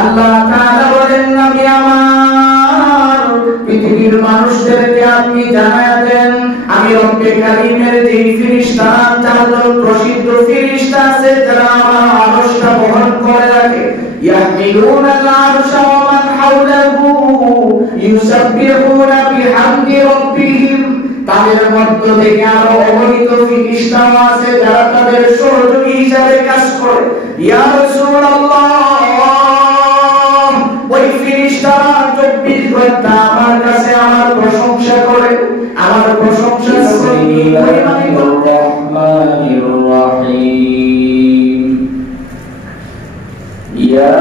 আল্লাহ তাআলা বলেন, নবী আমার পৃথিবীর মানুষদেরকে আপনি জানায়া দেন, আমি রব্বে কারীমের যে ফেরেশতা, চারজন প্রসিদ্ধ ফেরেশতা আছে যারা আমার আরশটা বহন করে রাখে, ইয়াহমিলুনাল আরশা ওয়া মান হাওলাহু ইউসাব্বিহুনা বিহামদি রাব্বিহিম, তাদের মধ্য থেকে আরো অগণিত ফেরেশতা আছে যারা তাদের সহযোগী হিসেবে কাজ করে। ইয়া রাসূলুল্লাহ, ওই ফেরেশতারা 24 ঘন্টা আমার কাছে আমার প্রশংসা করে, আমার প্রশংসা রহমানির রহিম। ইয়া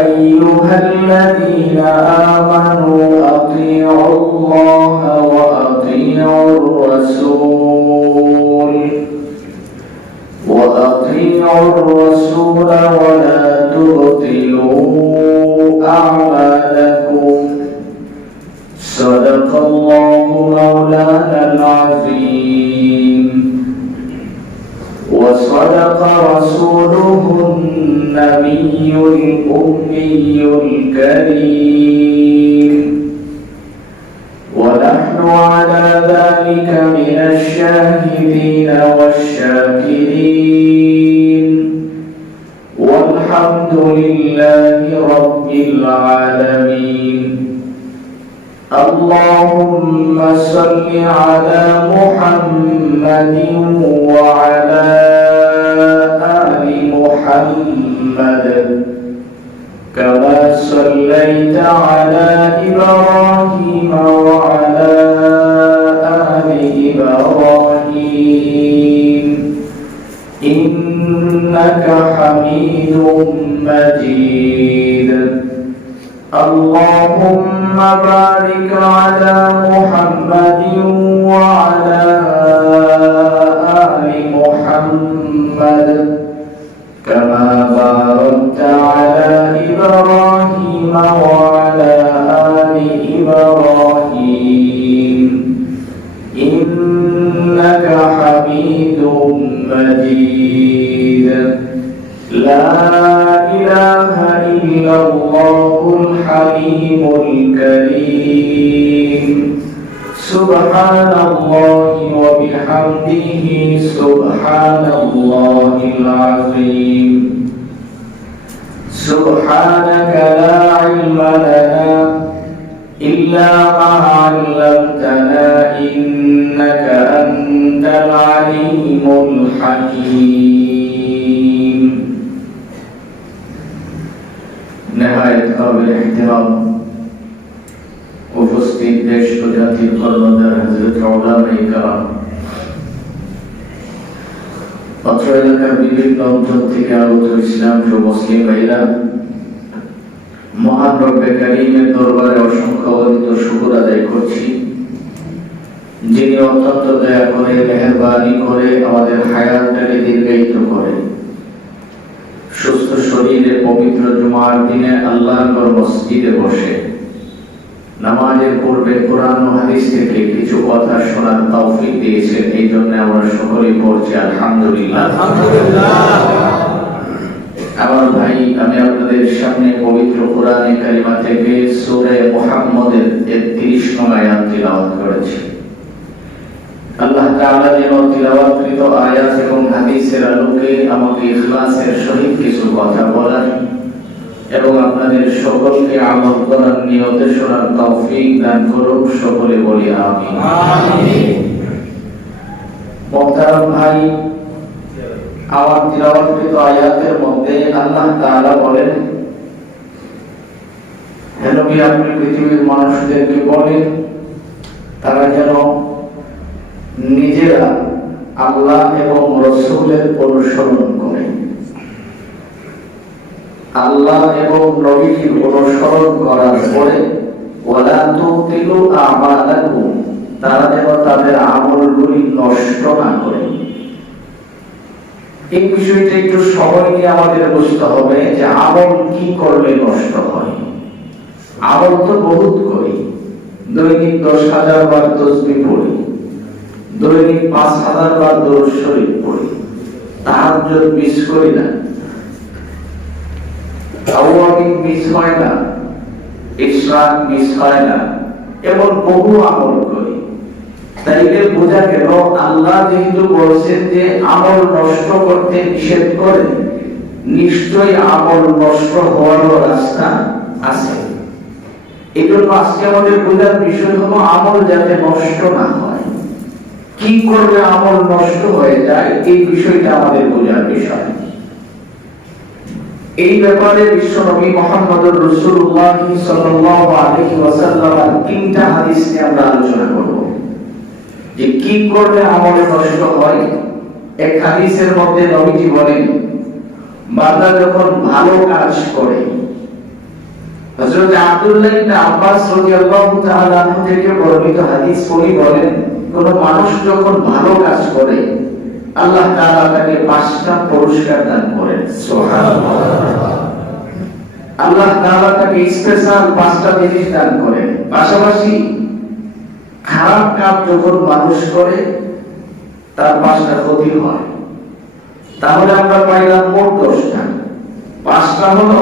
আইয়ুহাল্লাযীনা আমানু আতিউল্লাহ ওয়া আতিউর রাসূল ওয়া লা তুবতিলু আ'মালাকুম। সাদাকাল্লাহু মাওলানাল আযীম ওয়া সাদাকা রাসূলুহুন নাবিয়্যুল উম্মিয়্যুল কারীম ওয়া নাহনু আলা যালিকা মিনাশ শাহিদিন ওয়াশ শাকিরিন ওয়ালহামদুলিল্লাহি রাব্বিল আলামিন। اللهم صل على محمد وعلى آل محمد كما صليت على إبراهيم وعلى آل إبراهيم إنك حميد مجيد. اللهم بارك على محمد وعلى آل محمد كما باركت على إبراهيم وعلى آل إبراهيم إنك حميد مجيد. لا إله إلا الله الحليم الكريم. سبحان الله وبحمده سبحان الله العظيم. سبحانك لا علم لنا إلا ما علمتنا إنك أنت العليم الحكيم. نهاية قابل احترام উপস্থিত দেশ ও জাতির কর্ণধার হযরত উলামায়ে কেরাম, অত্র এলাকার বিভিন্ন অঞ্চল থেকে আগত ইসলাম ও মুসলিম ভাইরা, মহান রব্বে কারীমের দরবারে অসংখ্য অগণিত শুকর আদায় করছি, যিনি অত্যন্ত দয়া করে মেহেরবানি করে আমাদের হায়াতটাকে দীর্ঘায়িত করে সুস্থ শরীরে পবিত্র জুমার দিনে আল্লাহর মসজিদে বসে নামাজের পূর্বে কোরআন ও হাদিস থেকে কিছু কথা শোনার তৌফিক দিয়েছেন। এই জন্য আমরা সকলেই বলছি আলহামদুলিল্লাহ। আমার ভাই, আমি আপনাদের সামনে পবিত্র কোরআনে কারিমা থেকে সূরা মুহাম্মদের 31 নং আয়াত তিলাওয়াত করেছি। আল্লাহ তাআলা যেন তিলাওয়াতকৃত আয়াত এবং হাদিসের আলোকে আমাকে ইখলাসের সহিত কিছু কথা বলার এবং আপনাদের সকলকে আমল করার নিয়তে শোনার তৌফিক দান করুন। সকলে বলি আমিন। মোহতারাম ভাই, আমার তিলাওয়াতকৃত আয়াতের মধ্যে আল্লাহ তাআলা বলেন, হে নবী, আপনি পৃথিবীর মানুষদেরকে বলেন তারা যেন নিজেরা আল্লাহ এবং রাসূলের অনুসরণ করে, আল্লাহ এবং নবীর অনুসরণ করার পরে ওয়ালা তুতিলু আমালাকুম, তারা যেন তাদের আমলগুলি নষ্ট না করে। এই বিষয়টা একটু সময় নিয়ে আমাদের বুঝতে হবে যে আমল কি করলে নষ্ট হয়। আমল তো বহুত করি, দৈনিক 10,000 বার তাসবিহ পড়ি, দৈনিক 5,000 বার দরুদ শরীফ পড়ি, তাহাজ্জুদ মিস করি না, আওয়াবিন মিস হয় না, ইশরাক মিস হয় না, এমন বহু আমল করি। তাইলে বোঝা গেল আল্লাহ যেহেতু বলছেন যে আমল নষ্ট করতে নিষেধ করে, নিশ্চয়ই আমল নষ্ট হওয়ারও রাস্তা আছে। এই জন্য আজকে আমাদের বোঝার বিষয় হলো আমল যাতে নষ্ট না হয়, কি করলে আমল নষ্ট হয়ে যায়, এই বিষয়টা আমাদের বোঝার বিষয়। এই ব্যাপারে বিশ্বনবী মুহাম্মদুর রাসূলুল্লাহ সাল্লাল্লাহু আলাইহি ওয়াসাল্লামের তিনটা হাদিস নিয়ে আমরা আলোচনা করব যে কি করলে আমল নষ্ট হয়। এক হাদিসের মধ্যে নবীজি বলেন, বান্দা যখন ভালো কাজ করে, হযরত আব্দুল্লাহ ইবনে আব্বাস রাদিয়াল্লাহু তাআলা আনহু থেকে বর্ণিত হাদিস, উনি বলেন কোন মানুষ যখন ভালো কাজ করে আল্লাহ তাআলা তাকে 5টা পুরস্কার দান করেন। সুবহানাল্লাহ। আল্লাহ তাআলা তাকে স্পেশাল 5টা জিনিস দান করেন। পাশাপাশি খারাপ কাজ যখন মানুষ করে তার 5টা ক্ষতি হয়। তাহলে আমরা পাইলাম মোট 10টা। 5টা হলো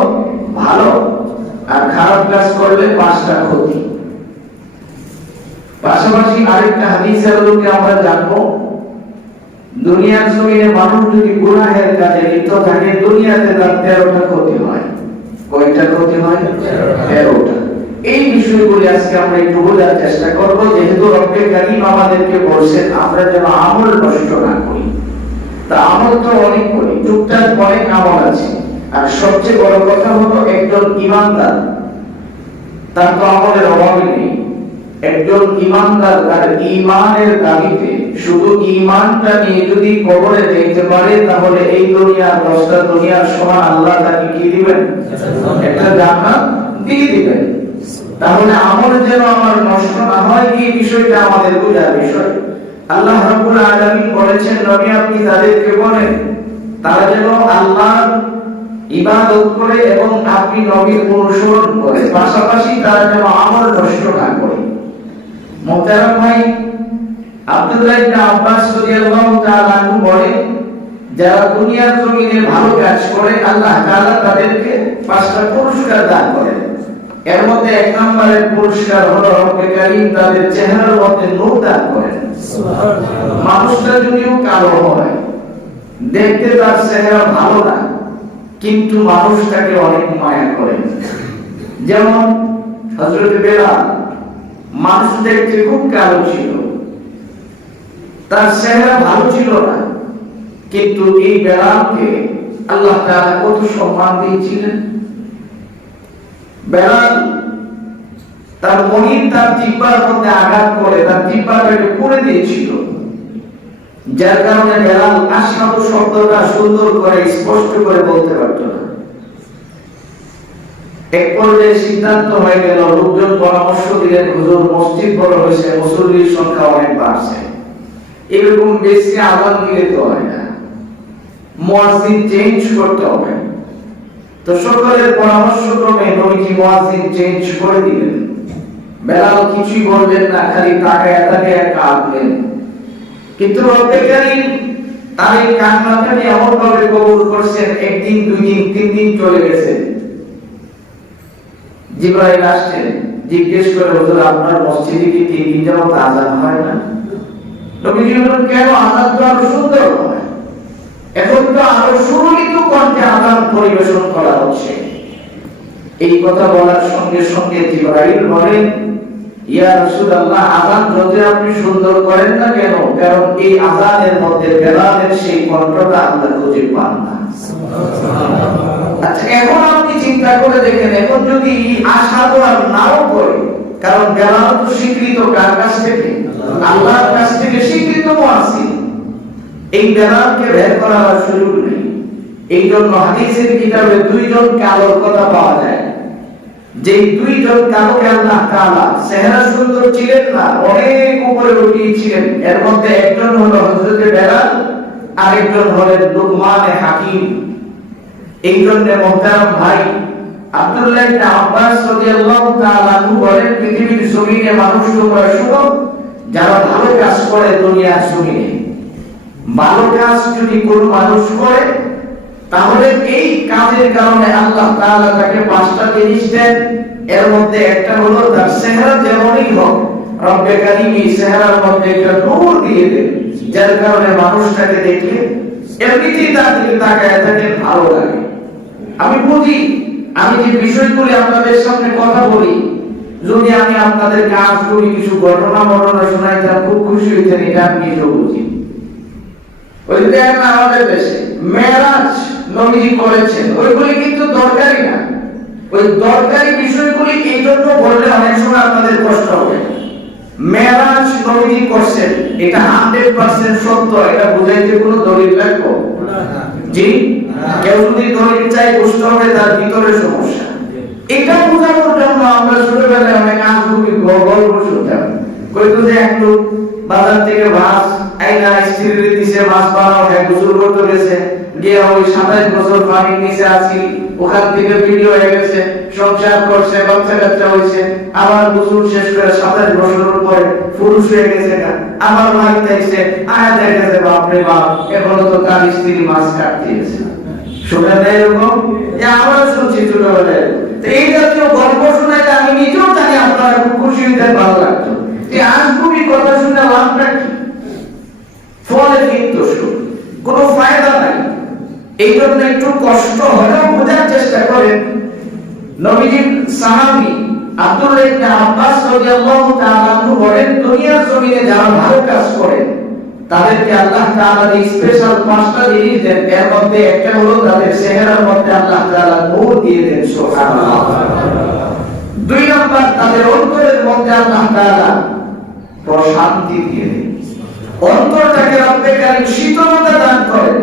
ভালো, আর খারাপ কাজ করলে 5টা ক্ষতি। পাশাপাশি আরেকটা হাদিসের আলোকে আমরা জানবো, দুনিয়ার জমিনে মানুষ যদি গুনাহের কাজে লিপ্ত থাকে, দুনিয়াতে তার 13টা ক্ষতি হয়। কয়টা ক্ষতি হয়? 13টা। এই বিষয়গুলি আজকে আমরা একটু বোঝার চেষ্টা করব, যেহেতু রব্বে কারীম আমাদেরকে বলছেন আমরা যেন আমল নষ্ট না করি। তা আমল তো অনেক করি, টুকটাক অনেক আমল আছে, আর সবচেয়ে বড় কথা হলো একজন ঈমানদার তার তো আমলের অভাবই নেই। একজন ঈমানদার তার ঈমানের দাবিতে শুধু ঈমানটা নিয়ে যদি কবরে যেতে পারে, তাহলে এই দুনিয়ার 10টা দুনিয়ার সমান আল্লাহ তাকে কি দিবেন? একটা জান্নাত দিয়ে দিবেন। তাহলে আমল যেন আমার নষ্ট না হয়, এই বিষয়টা আমাদের বোঝার বিষয়। আল্লাহ রাব্বুল আলামিন বলেছেন, নবী আপনি তাদেরকে বলেন তারা যেন আল্লাহর ইবাদত করে এবং আপনি নবীর অনুসরণ করে, পাশাপাশি তারা যেন আমল নষ্ট না করে। মুহতারাম ভাই, আব্দুল্লাহ ইবনে আব্বাস রাদিয়াল্লাহু তাআলা আনহু বলেন, যারা দুনিয়ার জমিনে ভালো কাজ করে আল্লাহ তাআলা তাদেরকে 5টা পুরস্কার দান করেন। এর মধ্যে 1 নম্বরের পুরস্কার হলো রব্বে কারীম তাদের চেহারার মধ্যে নূর দান করেন। সুবহানাল্লাহ। মানুষটা যদিও কালো হয়, দেখতে তার চেহারা ভালো না, কিন্তু মানুষ তাকে অনেক মায়া করেন। যেমন হযরত বেলাল, মানুষ দেখতে খুব কালো ছিল, তার চেহারা ভালো ছিল না, কিন্তু এই বেলালকে আল্লাহ তাআলা কত সম্মান দিয়েছিলেন। বেলাল তার মনির তার জিহ্বার মধ্যে আঘাত করে তার জিহ্বাটাকে পুড়ে দিয়েছিল, যার কারণে বেলাল আশহাদু শব্দটা সুন্দর করে স্পষ্ট করে বলতে পারত না। এক পর্যায়ে সিদ্ধান্ত হয়ে গেল, লোকজন পরামর্শ দিলেন, হুজুর মসজিদ বড় হয়েছে, মুসল্লির সংখ্যা অনেক বাড়ছে, এরকম বেশি আযান দিলে তো হয় না, মুয়াজ্জিন চেঞ্জ করতে হবে। তো সকলের পরামর্শ ক্রমে নবীজি মুয়াজ্জিন চেঞ্জ করে দিলেন। বেলাল কিছুই বললেন না, খালি তাকায় তাকায় কাঁদলেন। কিন্তু রব্বে কারীম তার এই কান্নাটাকে এমন ভাবে কবুল করছেন, 1 দিন 2 দিন 3 দিন চলে গেছে। জিবরাইল আসছেন, জিজ্ঞেস করে, হুজুর আপনার মসজিদে কি 3 দিন যাবত আযান হয় না? নবীজি বললেন, কেন? আযান তো আরো সুন্দর হয়, এখন তো আরো সুরলিত কণ্ঠে আযান পরিবেশন করা হচ্ছে। এই কথা বলার সঙ্গে সঙ্গে জিবরাইল বলেন, ইয়া রাসূলুল্লাহ, আযান যদি আপনি সুন্দর করেন না কেন, কারণ এই আযানের মধ্যে বেলালের সেই কণ্ঠটা আল্লাহ খুঁজে পান না। সুবহানাল্লাহ। আচ্ছা, এখন আপনি চিন্তা করে দেখেন, এখন যদি আশহাদু আর নাও করে, কারণ বেলাল তো স্বীকৃত কার কাছ থেকে? আল্লাহর কাছ থেকে স্বীকৃত মুয়াজ্জিন। এই বেলালকে বের করার সুযোগ নেই। এই জন্য হাদিসের কিতাবে 2 জন কালোর কথা পাওয়া যায়, যে 2 জন কালোকে আল্লাহ তাআলা চেহারা সুন্দর ছিলেন না, অনেক উপরে উঠিয়েছিলেন। এর মধ্যে একজন হলো হযরত বেলাল, আরেকজন হলেন লুকমানে হাকিম। এই জন্য মুহতারাম ভাই, আব্দুল্লাহ ইবনে আব্বাস রাদিয়াল্লাহু তাআলা আনহু বলেন, পৃথিবীর জমিনে মানুষ তোমরা শুনো, যারা ভালো কাজ করে দুনিয়ার জমিনে, ভালো কাজ যদি কোনো মানুষ করে তাহলে এই কাজের কারণে আল্লাহ তাআলা তাকে 5টা জিনিস দেন। এর মধ্যে একটা হলো তার চেহারা যেমনই হোক রব্বে কারীম এই চেহারার মধ্যে একটা নূর দিয়ে দেন, যার কারণে মানুষটাকে দেখলে এমনিতেই তার দিকে তাকায় থাকে, ভালো লাগে। আমি বুঝি, আমি যে বিষয়গুলি আপনাদের সামনে কথা বলি, যদি আমি আপনাদের কাজ করি কিছু ঘটনা শোনাইতাম, খুব খুশি হইতেন, এটা আমি নিজেও বুঝি। ওই যে দেখেন আমাদের দেশে মেরাজ নবীজি করেছেন, ওইগুলি কিন্তু দরকারি না। ওই দরকারি বিষয়গুলি এই জন্য বললে অনেক সময় আপনাদের কষ্ট হবে। মেরাজ নবীজি করছেন, এটা 100% সত্য, এটা বুঝাইতে কোনো দলিল লাগবে জি? কেউ যদি দলিল চাই বুঝতে হবে তার ভিতরে সমস্যা। এটা বোঝানোর জন্য আমরা ছোটবেলায় অনেক আজগুবি গল্প শুনতাম। কইতো যে একটু বাজার থেকে মাছ আইনা স্ত্রীর দিছে, মাছ বানাও হ্যাঁ গোসল করতে গেছে, গিয়ে ওই 27 বছর পানির নিচে আছি, ওখান থেকে ভিডিও হয়ে গেছে, সংসার করছে, বাচ্চা কাচ্চা হয়েছে, আবার গোসল শেষ করে 27 বছরের পরে পুরুষ হয়ে গেছে, আবার বাড়িতে এসে আয়া দেখা গেছে বাপরে বাপ এখনো তো তার স্ত্রী মাছ কাটতে গেছে। শুনে দেয় এরকম, আমরা শুনছি ছোটবেলায়। তো এই জাতীয় গল্প শোনাইলে আমি নিজেও জানি আপনারা খুব খুশি হইতে, ভালো লাগতো। এই আজগুবি কথা শুনে লাভটা কি? ফলে কিন্তু কোনো ফায়দা নাই। এই জন্য একটু কষ্ট হলেও বোঝার চেষ্টা করেন। নবীজির সাহাবী আব্দুল্লাহ ইবনে আব্বাস রাদিয়াল্লাহু তাআলা আনহু বলেন, দুনিয়ার জমিনে যারা ভালো কাজ করে তাদেরকে আল্লাহ তাআলা এই স্পেশাল 5টা জিনিস দেন। এর মধ্যে একটা হলো তাদের চেহারার মধ্যে আল্লাহ তাআলা নূর দিয়ে দেন, সুবহানাল্লাহ। 2 নাম্বার, তাদের অন্তরের মধ্যে আল্লাহ তাআলা প্রশান্তি দিয়ে দেন। অন্তরটাকে রব্বে কারীম শীতলতা দান করেন,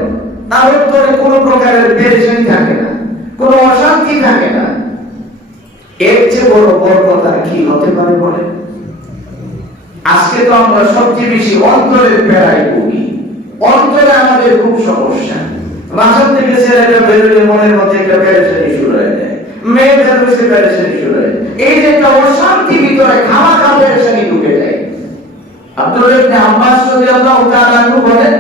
তার অন্তরে কোনো প্রকারের পেরেশানি থাকে না, কোনো অশান্তি থাকে না। এর চেয়ে বড় বরকত আর কি হতে পারে বলেন? আজকে তো আমরা সবচেয়ে বেশি অন্তরের পেড়ায় ভুগি। অন্তরে আমাদের খুব সমস্যা। বাসা থেকে ছেলেটা বেরোলে মনের মধ্যে একটা পেরেশানি শুরু হয়ে যায়, মেয়ে বেরোলে পেরেশানি শুরু হয়ে যায়। এই যে একটা অশান্তি ভিতরে খামাখা পেরেশানি ঢুকে যায়। আব্দুল্লাহ ইবনে আব্বাস রাদিয়াল্লাহু তাআলা আনহু বলেন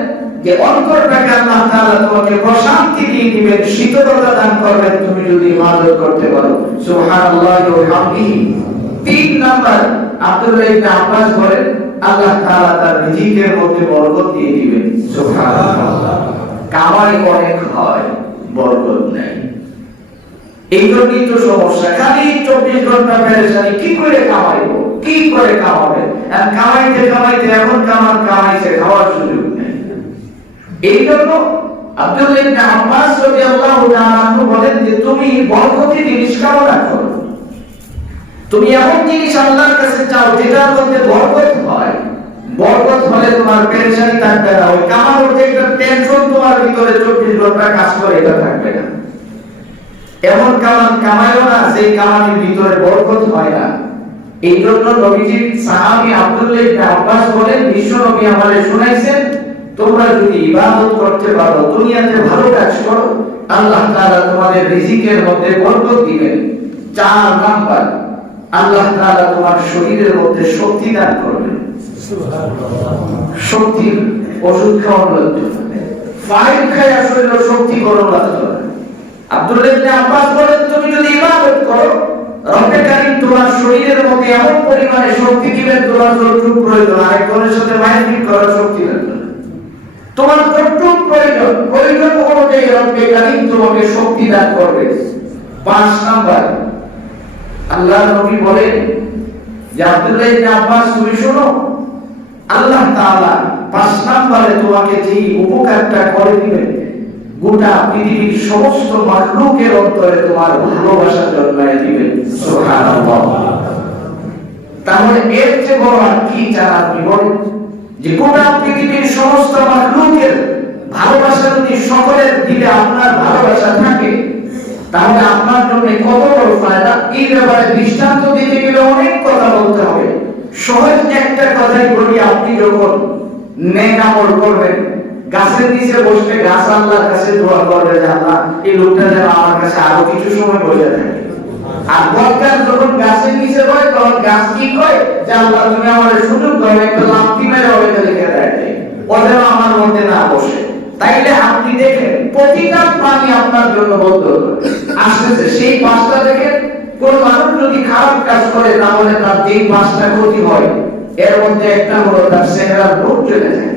যে অন্তরটাকে আল্লাহ তাআলা তোমাকে প্রশান্তি দিয়ে দিবেন, শীতলতা দান করবেন তুমি যদি ইবাদত করতে পারো, সুবহানাল্লাহি ওয়া বিহামদিহি। 3 নাম্বার, আব্দুল্লাহ ইবনে আব্বাস বলেন আল্লাহ তাআলা তার রিজিকের মধ্যে বরকত দিয়ে দিবেন, সুবহানাল্লাহ। কামাই অনেক হয়, বরকত নাই। এই জন্যই তো সমস্যা, খালি 24 ঘন্টা পেরেশানি, কি করে কামাইবো, কি করে কামাবে? আর কামাইতে কামাইতে এখন কামাইছে, খাওয়ার সুযোগ নেই। এই জন্য আব্দুল্লাহ ইবনে আব্বাস রাদিয়াল্লাহু তাআলা আনহু বলেন যে তুমি বরকতি জিনিস কামনা করো, তুমি এমন জিনিস আল্লাহর কাছে চাও যেটার মধ্যে বরকত হয়। বরকত হলে তোমার পেরেশানি থাকবে না, ওই কামানোর যে একটা টেনশন তোমার ভিতরে 24 ঘন্টা কাজ করে, এটা থাকবে না। এমন কামাইও না যে কামানির ভিতরে বরকত হয় না। এই জন্য নবীজির সাহাবী আব্দুল্লাহ ইবনে আব্বাস বলেন, বিশ্ব নবী আমাদের শুনাইছেন তোমরা যদি ইবাদত করতে পারো, দুনিয়াতে ভালো কাজ করো, আল্লাহ তাআলা তোমাদের রিজিকের মধ্যে বরকত দিবেন। 4 নাম্বার, আল্লাহ তাআলা তোমার শরীরের মধ্যে শক্তি দান করবেন, সুবহানাল্লাহ। শক্তির ওষুধ খাওয়ানো লাগবে, ফাইল খায় আসলে শক্তি করানো লাগবে। আব্দুল্লাহ ইবনে আব্বাস বলেন তুমি যদি ইবাদত করো, রব্বে কারীম তোমার শরীরের মধ্যে এমন পরিমাণে শক্তি দিবেন তোমার যতটুকু প্রয়োজন, আরেকজনের সাথে মাইন্ড করার শক্তি লাগবে না। তোমার যতটুকু প্রয়োজন অনুযায়ী রব্বে কারীম তোমাকে শক্তি দান করবে। 5 নাম্বার, আল্লাহর নবী বলেন যে আব্দুল্লাহ ইবনে আব্বাস তুমি শোনো, আল্লাহ তাআলা 5 নাম্বারে তোমাকে যে উপকারটা করে দিবেন, গোটা পৃথিবীর সমস্ত মাখলুকের অন্তরে তোমার ভালোবাসা জন্মায় দিবেন, সুবহানাল্লাহ। তাহলে এর চেয়ে বড় আর কি চান আপনি বলেন? যে গোটা পৃথিবীর সমস্ত মাখলুকের ভালোবাসা যদি সকলের দিলে আপনার ভালোবাসা থাকে, তাহলে আপনার জন্য কত বড় ফায়দা। এই ব্যাপারে দৃষ্টান্ত দিতে গেলে অনেক কথা বলতে হবে। সহজ একটা কথাই বলি, আপনি যখন নেক আমল করবেন, গাছের নিচে বসলে গাছ আল্লাহর কাছে দোয়া করবে যে আল্লাহ এই লোকটা যেন আমার কাছে আরো কিছু সময় বসে থাকে। আর বরকার যখন গাছের নিচে হয় তখন গাছ কি কয় যে আল্লাহ তুমি আমার সুযোগ দাও, একটা লাফতি মেরে ওইটা লিখে দেয় ও যেন আমার মধ্যে না বসে। তাইলে আপনি দেখেন প্রতিটা প্রাণী আপনার জন্য বদ্ধ আসতেছে। সেই পাঁচটা দেখেন কোন মানুষ যদি খারাপ কাজ করে তাহলে তার যেই পাঁচটা ক্ষতি হয় এর মধ্যে একটা হলো তার চেহারার রূপ চলে যায়।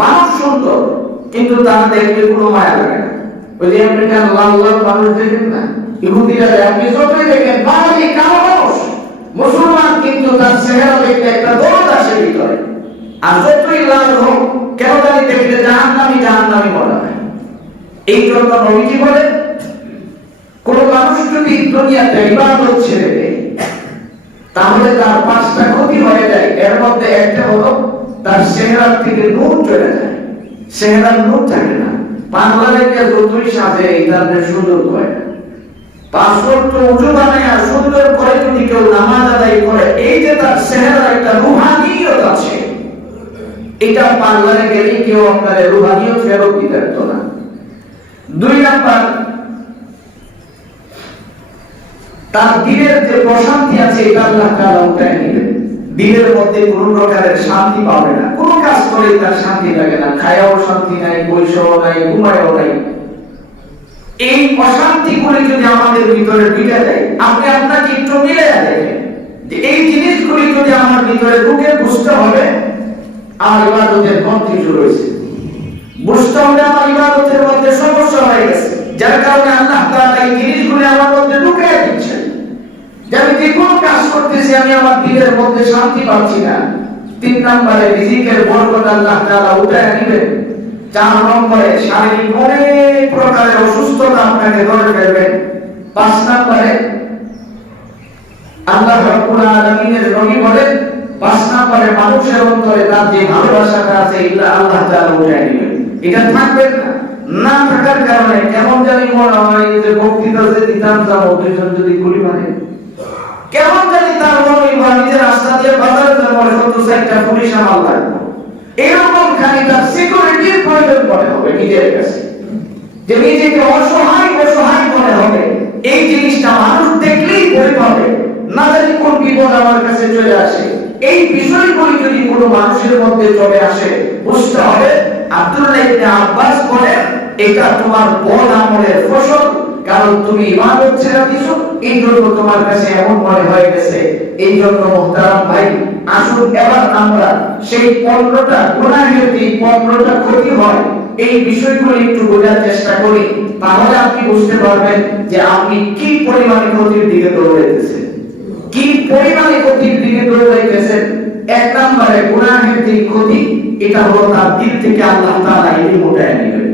মানুষ সুন্দর কিন্তু তার দেখলে কোনো মায়া লাগে না। ওই যে আমেরিকান লাল লাল মানুষ দেখেন না, ইহুদিরা আপনি যতই দেখেন বাঙালি কালো মানুষ মুসলমান কিন্তু তার চেহারা দেখলে একটা দরদ আসে ভিতরে। আর যতই লাল হোক কেন জানি দেখলে জাহান্নামী মনে হয়। এই জন্য নবীজি বলেন কোন মানুষ যদি দুনিয়াতে ইবাদত ছেড়ে দেয় তাহলে তার পাঁচটা ক্ষতি হয়ে যায়। এর মধ্যে একটা হলো তার চেহারা থেকে নূর চলে যায়, চেহারার নূর থাকে না। বাংলা রেখে যতই সাজে তার সুযোগ হয় না। পাসপোর্ট তো উঁচু বানায় সুন্দর করে যদি কেউ নামাজ আদায় করে এই যে তার চেহারার একটা রুহানিয়ত আছে, এটা পার্লারে গেলে কেউ আপনার রুহানিয়ত ফেরত দিতে পারত না। 2 নাম্বার, তার দিলের যে প্রশান্তি আছে এটা আল্লাহ তাআলা উঠায় নেবেন। দিলের মধ্যে কোনো প্রকারের শান্তি পাবে না। কোনো কাজ করে তার শান্তি লাগে না, খায়াও শান্তি নাই, বৈশাও নাই, ঘুমায়ও নাই। এই অশান্তি গুলি যদি আমাদের ভিতরে ঢুকে যায়, আপনি আপনাকে একটু মিলে দেখেন যে এই জিনিসগুলি যদি আমার ভিতরে ঢুকে বুঝতে হবে আমার ইবাদতের কমতি শুরু হয়েছে, বুঝতে হবে আমার ইবাদতের মধ্যে সমস্যা হয়ে গেছে, যার কারণে আল্লাহ তাআলা এই জিনিসগুলি আমার মধ্যে ঢুকিয়ে দিচ্ছেন। যে আমি যে কোনো কাজ করতেছি আমি আমার দিলের মধ্যে শান্তি পাচ্ছি না। 3 নম্বরে রিজিকের বরকত আল্লাহ তাআলা উঠায় নেবেন। 4 নম্বরে শারীরিক অনেক প্রকারের অসুস্থতা আপনাকে ধরে ফেলবে। 5 নম্বরে আল্লাহ রাব্বুল আলামিনের নবী বলেন 5 নম্বরে মানুষের অন্তরে তার যে ভালোবাসাটা আছে এটা আল্লাহ তাআলা উঠায় নেবেন। এটা থাকবে না, না থাকার কারণে কেমন জানি মনে হয় যে বক্তৃতা যে দিতাম যাব দুইজন যদি গুলি মারে, কেমন জানি তার মনে হয় নিজের রাস্তা দিয়ে বাজারে যাওয়ার সত্য একটা পুলিশ আমার লাগবে। এরকম খালি তার সিকিউরিটির প্রয়োজন মনে হবে নিজের কাছে, যে নিজেকে অসহায় মনে হবে। এই জিনিসটা মানুষ দেখলেই ভয় পাবে, না জানি কোন বিপদ আমার কাছে চলে আসে। এই বিষয়গুলি যদি কোনো মানুষের মধ্যে চলে আসে বুঝতে হবে আব্দুল্লাহ ইবনে আব্বাস বলেন এটা তোমার বদ আমলের ফসল, কারণ তুমি ইবাদত ছেড়ে দিছো এই জন্য তোমার কাছে এমন মনে হয়ে গেছে। এই জন্য মুহতারাম ভাই আসুন এবার আমরা সেই 15টা গুনাহের যে 15টা ক্ষতি হয় এই বিষয়গুলো একটু বোঝার চেষ্টা করি, তাহলে আপনি বুঝতে পারবেন যে আপনি কি পরিমাণে ক্ষতির দিকে দৌড়াইতেছেন, কি পরিমাণে ক্ষতির দিকে দৌড়াইতেছেন। 1 নম্বরে গুনাহের যে ক্ষতি এটা হলো তার দিল থেকে আল্লাহ তাআলা ইলম উঠায় নেবেন।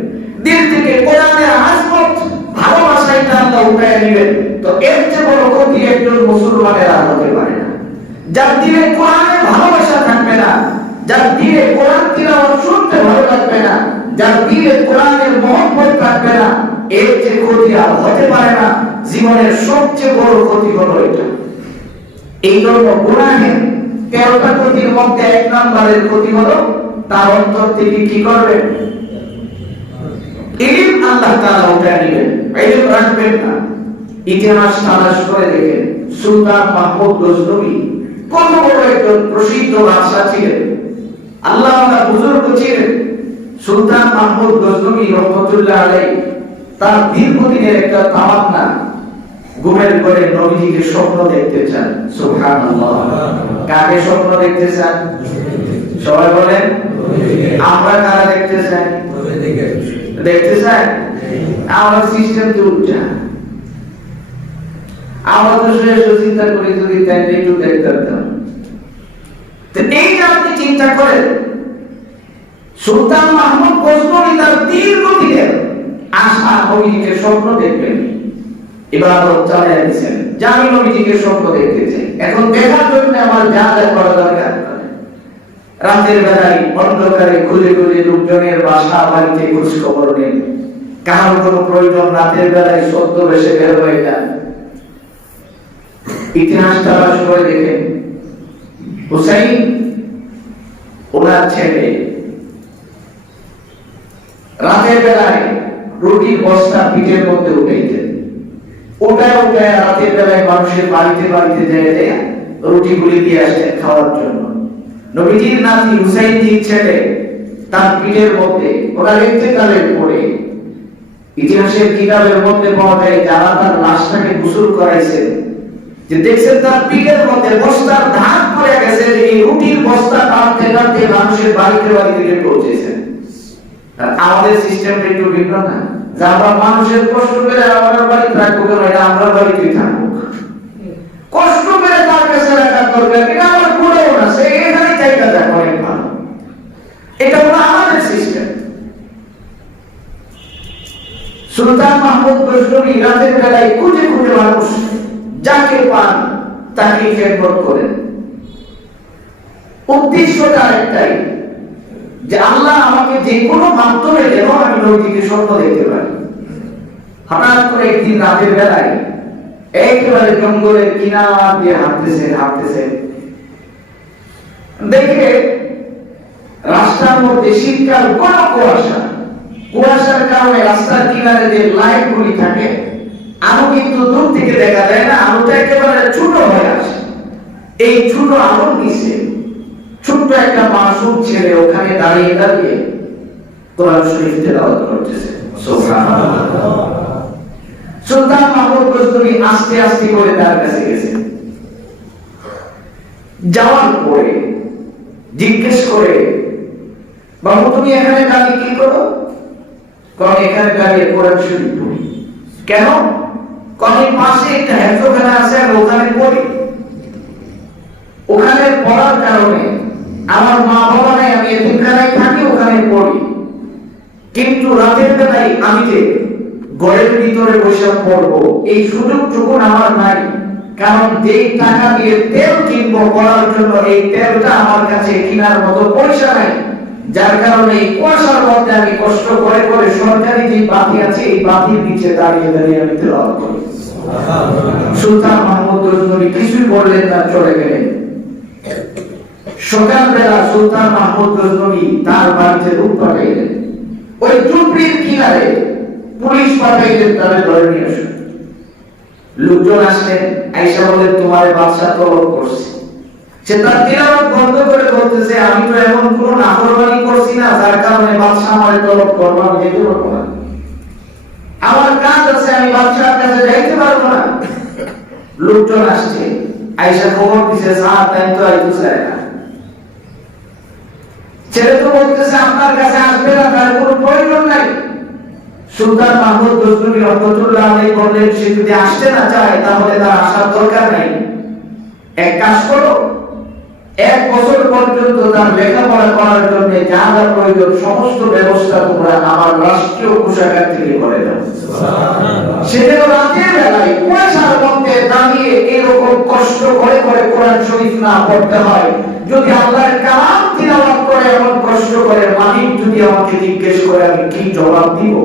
দিল থেকে কোরআনের আজমত ভালোবাসা এটা আল্লাহ উঠায় নেবেন। তো এর চেয়ে বড় ক্ষতি একজন মুসলমানের আর হতে পারে না। যার দিলে কোরআনের ভালোবাসা থাকবে না, যার দিলে কোরআন তিলাওয়াত শুনতে ভালো লাগবে না, যার দিলে কোরআনের মহব্বত থাকবে না, এর চেয়ে ক্ষতি আর হতে পারে না। জীবনের সবচেয়ে বড় ক্ষতি হলো এটা। এই জন্য গুনাহের 13টা ক্ষতির মধ্যে 1 নম্বরের ক্ষতি হলো তার অন্তর থেকে কি করবে? ইলম আল্লাহ তাআলা উঠায় নেবেন, ইলম রাখবেন না। ইতিহাস তালাশ করে দেখেন সুলতান মাহমুদ গজনবী কত বড় একজন প্রসিদ্ধ বাদশা ছিলেন, আল্লাহওয়ালা বুজুর্গ ছিলেন। সুলতান মাহমুদ গজনবী রহমাতুল্লাহ আলাইহি তার দীর্ঘদিনের একটা তামান্না ঘুমের ঘরে নবীজিকে স্বপ্ন দেখতে চান। সুবহানাল্লাহ। কাকে স্বপ্ন দেখতে চান? সবাই বলেন আমরা কারা দেখতে চাই? দেখতে চাই। আমার সিস্টেম তো উল্টা। আমরা তো চিন্তা করি যদি তাই একটু দেখতে পারতাম। তো এই যে আপনি চিন্তা করেন সুলতান মাহমুদ গজনবী তার দীর্ঘদিনের আশা নবীজিকে স্বপ্ন দেখবেন, ইবাদত চালিয়ে দিয়েছেন, জানি নবীজিকে স্বপ্ন দেখতে চাই। এখন দেখার জন্য আমার যা যা করা দরকার, রাতের বেলায় অন্ধকারে খুঁজে খুঁজে লোকজনের বাসা বাড়িতে খোঁজ খবর নেন, কারোর কোনো প্রয়োজন রাতের বেলায় সত্য বেশে বের হয়ে যান। ইতিহাস তালাশ করে দেখেন হুসাইন ওনার ছেলে রাতের বেলায় রুটির বস্তা পিঠের মধ্যে উঠাইতেন, ওটায় রাতের বেলায় মানুষের বাড়িতে বাড়িতে যেয়ে রুটি গুলি দিয়ে আসতেন খাওয়ার জন্য। নবীজির নাতি হুসাইনজির ছেলে তার পিঠের মধ্যে ওনার ইন্তেকালের পরে ইতিহাসের কিতাবের মধ্যে পাওয়া যায় যারা তার লাশটাকে গোসল করাইছেন যে দেখছেন তার পিঠের মধ্যে বস্তার ধান পড়ে গেছে, যে এই রুটির বস্তা টানতে টানতে মানুষের বাড়িতে বাড়িতে পৌঁছেছেন। আমাদের সিস্টেমটা একটু ভিন্ন না, যে আমরা মানুষের কষ্ট পেলে আমরা বাড়িতে রাখবো কেন, এটা আমরা বাড়িতেই থাকবো। কষ্ট পেলে তার কাছে রাখার দরকার, এটা আমার গুণেও না, সে এখানে জায়গা দেখ অনেক ভালো। এটা হলো আমাদের সিস্টেম। সুলতান মাহমুদ গজনবী রাতের বেলায় খুঁজে খুঁজে মানুষ যাকে পান তাকে খেদমত করেন। উদ্দেশ্যটা একটাই, যে আল্লাহ আমাকে যে কোনো মাধ্যমে যেন আমি নবীজিকে স্বপ্ন দেখতে পারি। হঠাৎ করে একদিন রাতের বেলায় একেবারে জঙ্গলের কিনার দিয়ে হাঁটতেছেন, দেখে রাস্তার মধ্যে শীতকাল কোনো কুয়াশার কারণে রাস্তার কিনারে যে লাইট গুলি থাকে আলো কিন্তু দূর থেকে দেখা যায় না, আলোটা একেবারে ছোট হয়ে আসে। এই ছোট আলোর নিচে ছোট্ট একটা মাসুম ছেলে ওখানে দাঁড়িয়ে দাঁড়িয়ে কোরআন শরীফ তেলাওয়াত করতেছে। সুবহানাল্লাহ। সুলতান মাহমুদ গজনবী আস্তে আস্তে করে তার কাছে গেছেন, যাওয়ার পরে জিজ্ঞেস করে, বাবু তুমি এখানে দাঁড়িয়ে কি করো? কারণ এখানে দাঁড়িয়ে কোরআন শরীফ পড়ি। কেন? কারণ পাশে একটা হেফজখানা আছে, আমি ওখানে পড়ি। ওখানে পড়ার কারণে আমার মা বাবা নাই, আমি এতিমখানায় থাকি, ওখানে পড়ি। কিন্তু রাতের বেলায় আমি যে ঘরের ভিতরে বসে পড়বো এই সুযোগটুকু আমার নাই, কারণ যেই টাকা দিয়ে তেল কিনবো পড়ার জন্য এই তেলটা আমার কাছে কেনার মতো পয়সা নাই। যার কারণে এই কুয়াশার মধ্যে আমি কষ্ট করে করে সরকারি যে বাতি আছে এই বাতির নিচে দাঁড়িয়ে দাঁড়িয়ে আমি তেলাওয়াত করি। সুলতান মাহমুদ গজনবী কিছুই বললেন না, চলে গেলেন। সকালবেলা সুলতান মাহমুদ গজনবী তার বাড়িতে লোক পাঠাইলেন, ওই ঝুপড়ির কিনারে পুলিশ পাঠাইলেন, তাদের ধরে নিয়ে আসেন। লোকজন আসলেন, আয়েশা বলেন তোমার বাদশা তলব করছে। সে তার তিলাওয়াত বন্ধ করে বলতেছে, আমি তো এমন কোনো নাফরমানি করছি না যার কারণে বাদশা আমারে তলব করবে, আমি যেতে পারবো না। আমার কাজ আছে, আমি বাদশার কাছে যাইতে পারবো না। লোকজন আসছে, আয়েশা খবর দিছে সাত টাইম তো আইতেছে না। ছেলে তো বলতেছে আপনার কাছে আসবে না, তার কোনো প্রয়োজন নাই। সুলতান মাহমুদ গজনবী রহমাতুল্লাহ আলাইহি বললেন, সে যদি আসতে না চায় তাহলে তার আসার দরকার নাই। এক কাজ করো, 1 বছর পর্যন্ত তার লেখাপড়া করার জন্য যা যা প্রয়োজন সমস্ত ব্যবস্থা তোমরা আমার রাষ্ট্রীয় কোষাগার থেকে করে দাও। সেদিন রাতের বেলায় কুয়াশার মধ্যে দাঁড়িয়ে এরকম কষ্ট করে করে কোরআন শরীফ না পড়তে হয়। যদি আল্লাহর কালাম তিলাওয়াত করে এমন কষ্ট করে মালিক যদি আমাকে জিজ্ঞেস করে আমি কি জবাব দিব?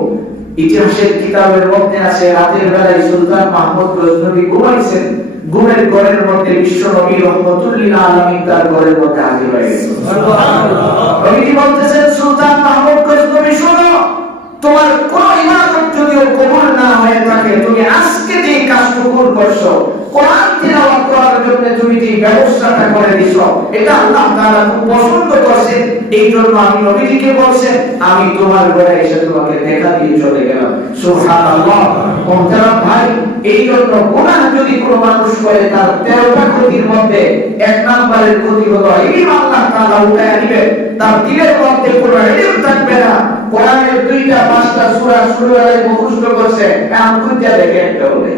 ইতিহাসের কিতাবের মধ্যে আছে রাতের বেলায় সুলতান মাহমুদ গজনবী ঘুমাইছেন, ঘুমের ঘরের মধ্যে বিশ্ব নবী রহমাতুল্লিল আলামিন তার ঘরের মধ্যে হাজির হয়ে গেছেন। সুবহানাল্লাহ। নবীজি বলতেছেন, সুলতান মাহমুদ গজনবী শোনো, তোমার কোন ইবাদত যদিও কবুল না হয়ে থাকে, তুমি আজকে যে কাজটুকু করছো কোরআন তিলাওয়াত করার জন্য তুমি যে ব্যবস্থাটা করে দিছো, এটা আল্লাহ তাআলা খুব পছন্দ করেছেন। এই জন্য আমি নবীজিকে বলছেন, আমি তোমার ঘরে এসে তোমাকে দেখা দিয়ে চলে গেলাম। সুবহানাল্লাহ। মুহতারাম ভাই, এই জন্য গুনাহ যদি কোনো মানুষ করে তার 13টা ক্ষতির মধ্যে 1 নম্বরের ক্ষতি হলো ইলম আল্লাহ তাআলা উঠায় দিবেন, তার দিলের মধ্যে কোনো ইলম থাকবে না। কোরআনের 2টা 5টা সূরা শুরুতে মুখস্থ করছে, এমন খুঁজে দেখে একটা হবে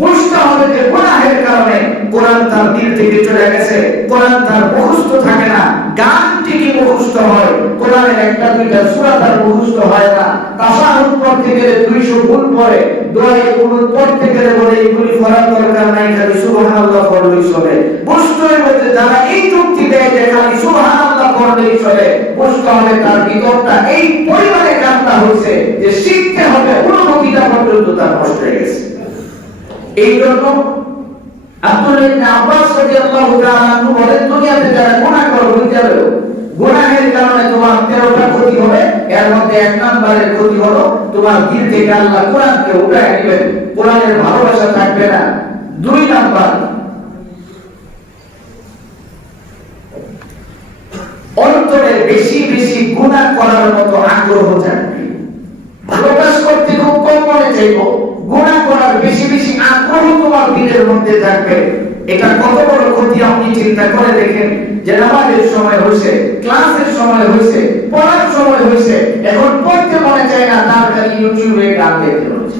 মুস্তা হবে যে গুনাহের কারণে কোরআন তার দিল থেকে চলে গেছে, কোরআন তার মুখস্থ থাকে না, গান ঠিকই মুখস্থ হয়, কোরআনের 1টা 2টা সূরা তার মুখস্থ হয় না। তাশাহুদ পড়তে গেলে 200 গুণ পড়ে, দোয়ায়ে কুনুত পড়তে গেলে বলে এগুলি পড়ার দরকার নাই, খালি সুবহানাল্লাহ পড়লেই চলে। বুঝতে হবে যে যারা এই যুক্তি দেয় যে খালি সুবহানাল্লাহ পড়লেই চলে, বুঝতে হবে তার ভিতরটা এই পরিমাণে কান্না হয়েছে যে শিখতে হবে, অনুভূতিটা পর্যন্ত তার নষ্ট হয়ে গেছে। এই জন্য আব্দুল্লাহ ইবনে আব্বাস রাদিয়াল্লাহু তাআলা আনহু বলেন, দুনিয়াতে যারা গুনাহ করে বুঝতে হবে গুনাহের কারণে তোমার 13টা ক্ষতি হবে, এর মধ্যে 1 নম্বরের ক্ষতি হলো তোমার দিল থেকে আল্লাহ কোরআনকে উঠায় দিবেন, কোরআনের ভালোবাসা থাকবে না। 2 নাম্বার, অন্তরে বেশি বেশি আগ্রহ জাগবে। ভালো কাজ করতে খুব কম মনে চাইবো, গুনাহ করার বেশি বেশি আগ্রহ তোমার দিলের মধ্যে জাগবে। এটা কত বড় ক্ষতি আপনি চিন্তা করে দেখেন, যে নামাজের সময় হয়েছে, ক্লাসের সময় হয়েছে, পড়ার সময় হয়েছে, এখন পড়তে মনে চায় না, তার খালি ইউটিউবে গান দেখতে হচ্ছে,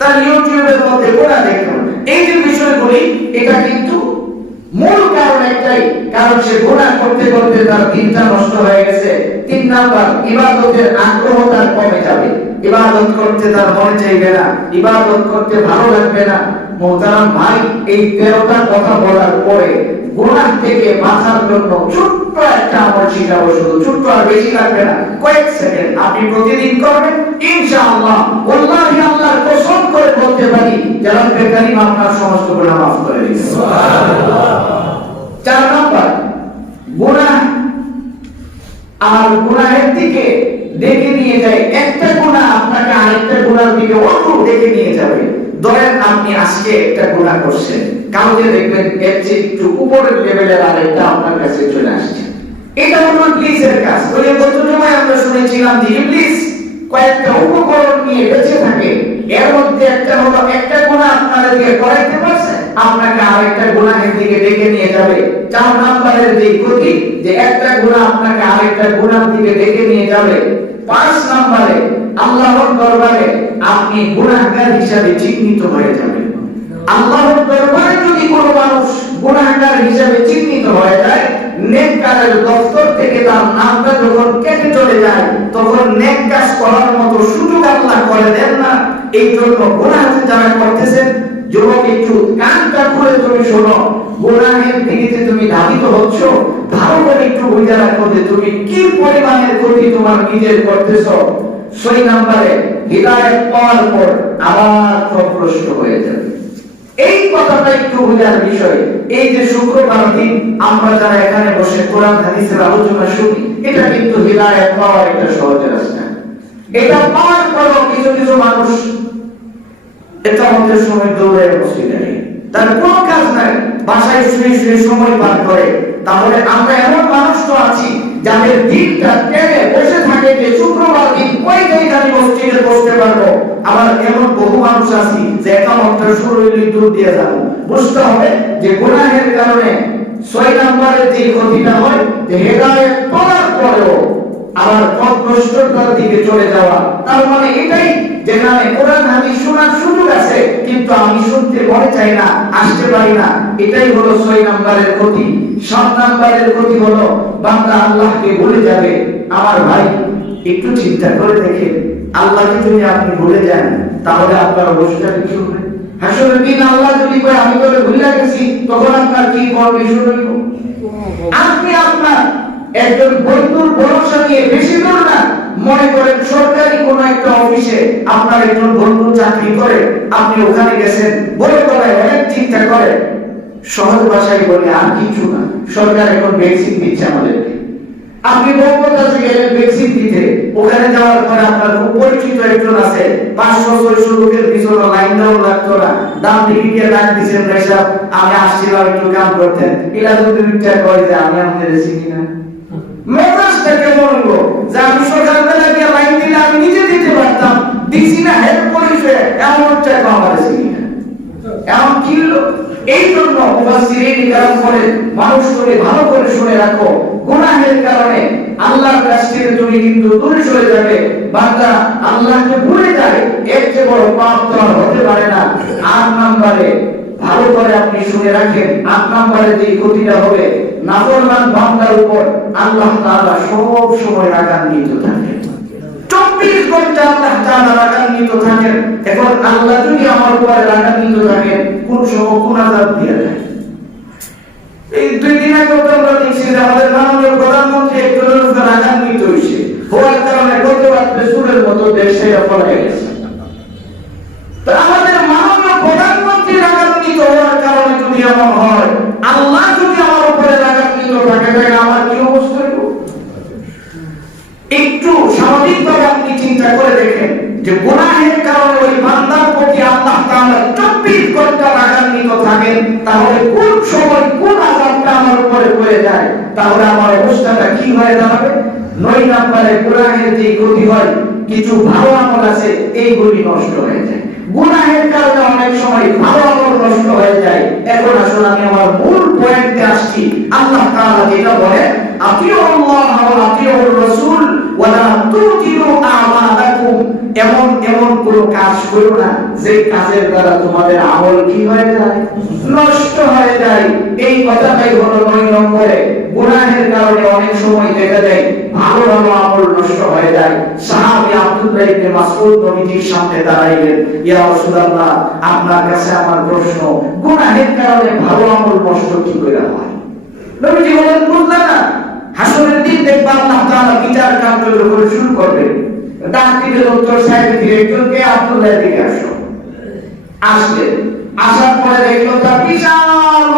তার ইউটিউবের মধ্যে কোরআন দেখতে হচ্ছে। এই যে বিষয়গুলি, এটা কিন্তু মূল কারণ একটাই, কারণ সে গুনাহ করতে করতে তার দিনটা নষ্ট হয়ে গেছে। 3 নাম্বার, ইবাদতের আগ্রহ তার কমে যাবে, ইবাদত করতে তার মনে চাইবে না, ইবাদত করতে ভালো লাগবে না। মোহতারাম ভাই, এই 13টা কথা বলার পরে গুনাহ থেকে বাঁচার জন্য ছোট্ট একটা আমল শিখাবো, শুধু ছোট্ট, আর বেশি লাগবে না, কয়েক সেকেন্ড আপনি প্রতিদিন করবেন ইনশাআল্লাহ। ওয়াল্লাহি আল্লাহর কসম করে বলতে পারি যে রব্বে কারীম আপনার সমস্ত গুনাহ মাফ করে দিবেন, সুবহানাল্লাহ। 4 নাম্বার, গুনাহ আর গুনাহের দিকে ডেকে নিয়ে যায়। একটা গুনাহ আপনাকে আরেকটা গুনাহের দিকে অটো ডেকে নিয়ে যাবে। ধরেন আপনি আজকে একটা গুনাহ করছেন, কালকে দেখবেন এর চেয়ে একটু উপরের লেভেলের আরেকটা আপনার কাছে চলে আসছে। এটা হলো ইবলিসের কাজ। ওই গত জুমায় আমরা শুনেছিলাম যে ইবলিস কয়েকটা উপকরণ নিয়ে বেঁচে থাকে, এর মধ্যে একটা হলো একটা গুনাহ আপনারা দিয়ে করাইতে পারছে, আপনাকে আরেকটা গুনাহের দিকে ডেকে নিয়ে যাবে। 4 নম্বরের যে ক্ষতি, যে একটা গুনাহ আপনাকে আরেকটা গুনাহের দিকে ডেকে নিয়ে যাবে। 5 নম্বরে, আল্লাহর দরবারে আপনি গুনাহগার হিসাবে চিহ্নিত হয়ে যাবেন। আল্লাহর দরবারে যদি কোনো মানুষ গুনাহগার হিসাবে চিহ্নিত হয়ে যায়, নেককারের দফতর থেকে তার নামটা যখন কেটে চলে যায়, তখন নেক কাজ করার মতো সুযোগ আল্লাহ করে দেন না। এই জন্য গুনাহ যারা করতেছেন, যুবক একটু কানটা খুলে তুমি শোনো, গুনাহের দিকে তুমি ধাবিত হচ্ছ, ভালো করে একটু বুঝে রাখো যে তুমি কি পরিমাণের ক্ষতি তোমার নিজের করতেছো। 6 নম্বরে, হিদায়াত পাওয়ার পর আবার প্রশ্ন হয়ে যাবে। এই কথাটা একটু বোঝার বিষয়। এই যে শুক্রবার দিন আমরা যারা এখানে বসে কোরআন হাদিসের আলোচনা শুনি, এটা কিন্তু হিদায়াত পাওয়ার একটা সহজ রাস্তা। এটা পাওয়ার পরও কিছু কিছু মানুষ এটা আমাদের সময় দৌড়ে বসে যায়, তার কোনো কাজ নাই, বাসায় শুয়ে শুয়ে সময় পার করে। তাহলে আমরা এমন মানুষ তো আছি যাদের দিনটা টেনে বসে থাকে যে শুক্রবার দিন কয়টাই খালি মসজিদে বসতে পারবো। আবার এমন বহু মানুষ আছি যে একামতটা শুরু হইলে দূর দিয়ে যাবো। বুঝতে হবে যে গুনাহের কারণে 6 নম্বরের যে ক্ষতিটা হয়, যে হেদায়েত পাওয়ার পরেও আবার পথভ্রষ্টতার দিকে চলে যাওয়া। তার মানে এটাই, যেখানে কোরআন হাদিস শোনার সুযোগ আছে কিন্তু আমি শুনতে মনে চাই না, আসতে পারি না, এটাই হলো 6 নম্বরের ক্ষতি। 7 নম্বরের ক্ষতি হলো বান্দা আল্লাহকে ভুলে যাবে। আমার ভাই, একটু চিন্তা করে দেখেন, আল্লাহকে যদি আপনি ভুলে যান, তাহলে আপনার অবস্থা কি হবে? হাসরের দিন আল্লাহ যদি কয় আমি তোরে ভুলে গেছি, তখন আপনার কি করবে শুনবেন? আপনি আপনার একজন বন্ধুর ভরসা নিয়ে বেশি দূর না, মনে করেন সরকারি কোন একটা অফিসে আপনার একজন বন্ধু চাকরি করে, আপনি ওখানে গেছেন, বলে বলায় অনেক চিন্তা করে, সহজ ভাষায় বলে আর কিছু না, সরকার এখন ভ্যাকসিন দিচ্ছে আমাদেরকে। আপনি বহু কাছে গেলেন ভ্যাকসিন দিতে, ওখানে যাওয়ার পরে আপনার খুব পরিচিত একজন আছে, 500-600 লোকের পিছনে লাইন দেওয়া লাগতো না, দাম দিয়ে গিয়ে ডাক দিচ্ছেন, ভাই সাহেব আমি আসছিলাম একটু কাম করতেন, এটা যদি বিচার করে যে আমি আপনাদের চিনি না, মেজাজটা কেমন হলো যে আমি সকালবেলা গিয়ে লাইন দিলে আমি নিজে দিতে পারতাম, দিছি না, হেল্প করিস, এমন একটা আমার চিনি না, এমন কি হলো? এই জন্য মুফাসসিরিন ইকরাম বলেন, মানুষ তুমি ভালো করে শুনে রাখো, গুনাহের কারণে আল্লাহর কাছ থেকে তুমি কিন্তু দূরে সরে যাবে। বান্দা আল্লাহকে ভুলে যায়, এর চেয়ে বড় পাপ তো আর হতে পারে না। 8 নম্বরে, ভালো করে আপনি শুনে রাখেন, 8 নম্বরে যে ক্ষতিটা হবে, নাফরমান বান্দার উপর আল্লাহ তাআলা সব সময় রাগান্বিত থাকেন। 24 ঘন্টা আল্লাহ তাআলা রাগান্বিত থাকেন। এখন আল্লাহ যদি আমার উপরে রাগান্বিত থাকেন, কোন সময় কোন আযাব দিয়ে দেয়। এই 2 দিন আগে আমরা দেখছি যে আমাদের মাননীয় প্রধানমন্ত্রী একজনের উপর রাগান্বিত হয়েছে, হওয়ার কারণে গত রাত্রে সুরের মতো দেশে পড়ে গেছে। তো আমাদের মাননীয় প্রধানমন্ত্রী রাগান্বিত হওয়ার কারণে যদি এমন হয়, আল্লাহ যদি আমার উপরে রাগান্বিত থাকে, তাহলে আমার কি অবস্থা হবে? একটু স্বাভাবিকভাবে আপনি চিন্তা করে দেখেন যে গুনাহের কারণে ওই বান্দার প্রতি আল্লাহ তাআলা 24 ঘন্টা রাগান্বিত থাকেন, তাহলে কোন সময় কোন আযাবটা আমার উপরে পড়ে যায়, তাহলে আমার অবস্থাটা কি হয়ে দাঁড়াবে? 9 নম্বরে গুনাহের যে ক্ষতি হয়, কিছু ভালো আমল আছে এইগুলি নষ্ট হয়ে যায়। গুনাহের কারণে অনেক সময় ভালো আমল নষ্ট হয়ে যায়। এখন আসলে আমি আমার মূল পয়েন্টে আসছি। আল্লাহ তাআলা যেটা বলেন, আতিউল্লাহ ওয়া আতিউর রাসূল ওয়া লা তুতিলু আমালাকুম, এমন কোন কাজ করো না যে কাজের দ্বারা তোমাদের আমল কি হয়ে যায়, নষ্ট হয়ে যায়। এই কথাটাই হলো 9 নম্বরে। গুনাহের কারণে অনেক সময় দেখা যায় ভালো আমল নষ্ট হয়ে যায়। সাহাবী আব্দুল্লাহ ইবনে মাসউদ নবীজির সামনে দাঁড়াইলেন, ইয়া রাসূলুল্লাহ, আপনার কাছে আমার প্রশ্ন, গুনাহের কারণে ভালো আমল নষ্ট কি করে হয়? নবীজি বলেন, বুঝলেন না? হাসরের দিন দেখবা আল্লাহ তাআলা বিচার কার্য যখন শুরু করবেন, ডাক দিবেন উত্তর সাইডে একজনকে, আব্দুল্লাহ দিকে আসো। আসলেন, আসার পরে দেখলো তার বিশাল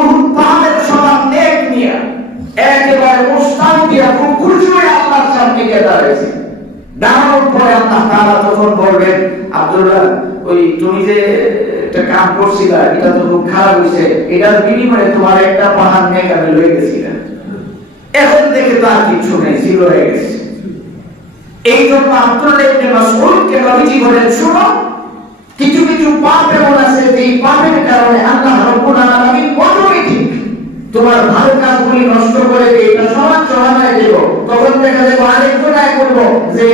উহুদ পাহাড়ের সমান নেক নিয়ে একেবারে মুস্তাক দিয়া খুব খুশি হয়ে আল্লাহর সামনে গিয়ে দাঁড়িয়েছে। দাঁড়ানোর পরে আল্লাহ তাআলা তখন বলবেন, আব্দুল্লাহ, ওই তুমি যে একটা কাম করছিলা এটা তো খুব খারাপ হয়েছে, এটার বিনিময়ে তোমার একটা পাহাড় নেক আমি লয়ে গেছিলাম। এখন দেখে তো আর কিছু নেই, জিরো হয়ে গেছে। এই জন্য আব্দুল্লাহ ইবনে মাসউদকে নবীজি বলেন, শোনো, কিছু পাপ এমন আছে যে পাপের কারণে আল্লাহ রাব্বুল আলামিন অটোমেটিক তোমার ভালো কাজগুলি নষ্ট করে দিয়ে এটা সমান হয়ে দেব। তখন দেখা যাবে আরেকজন করবো যে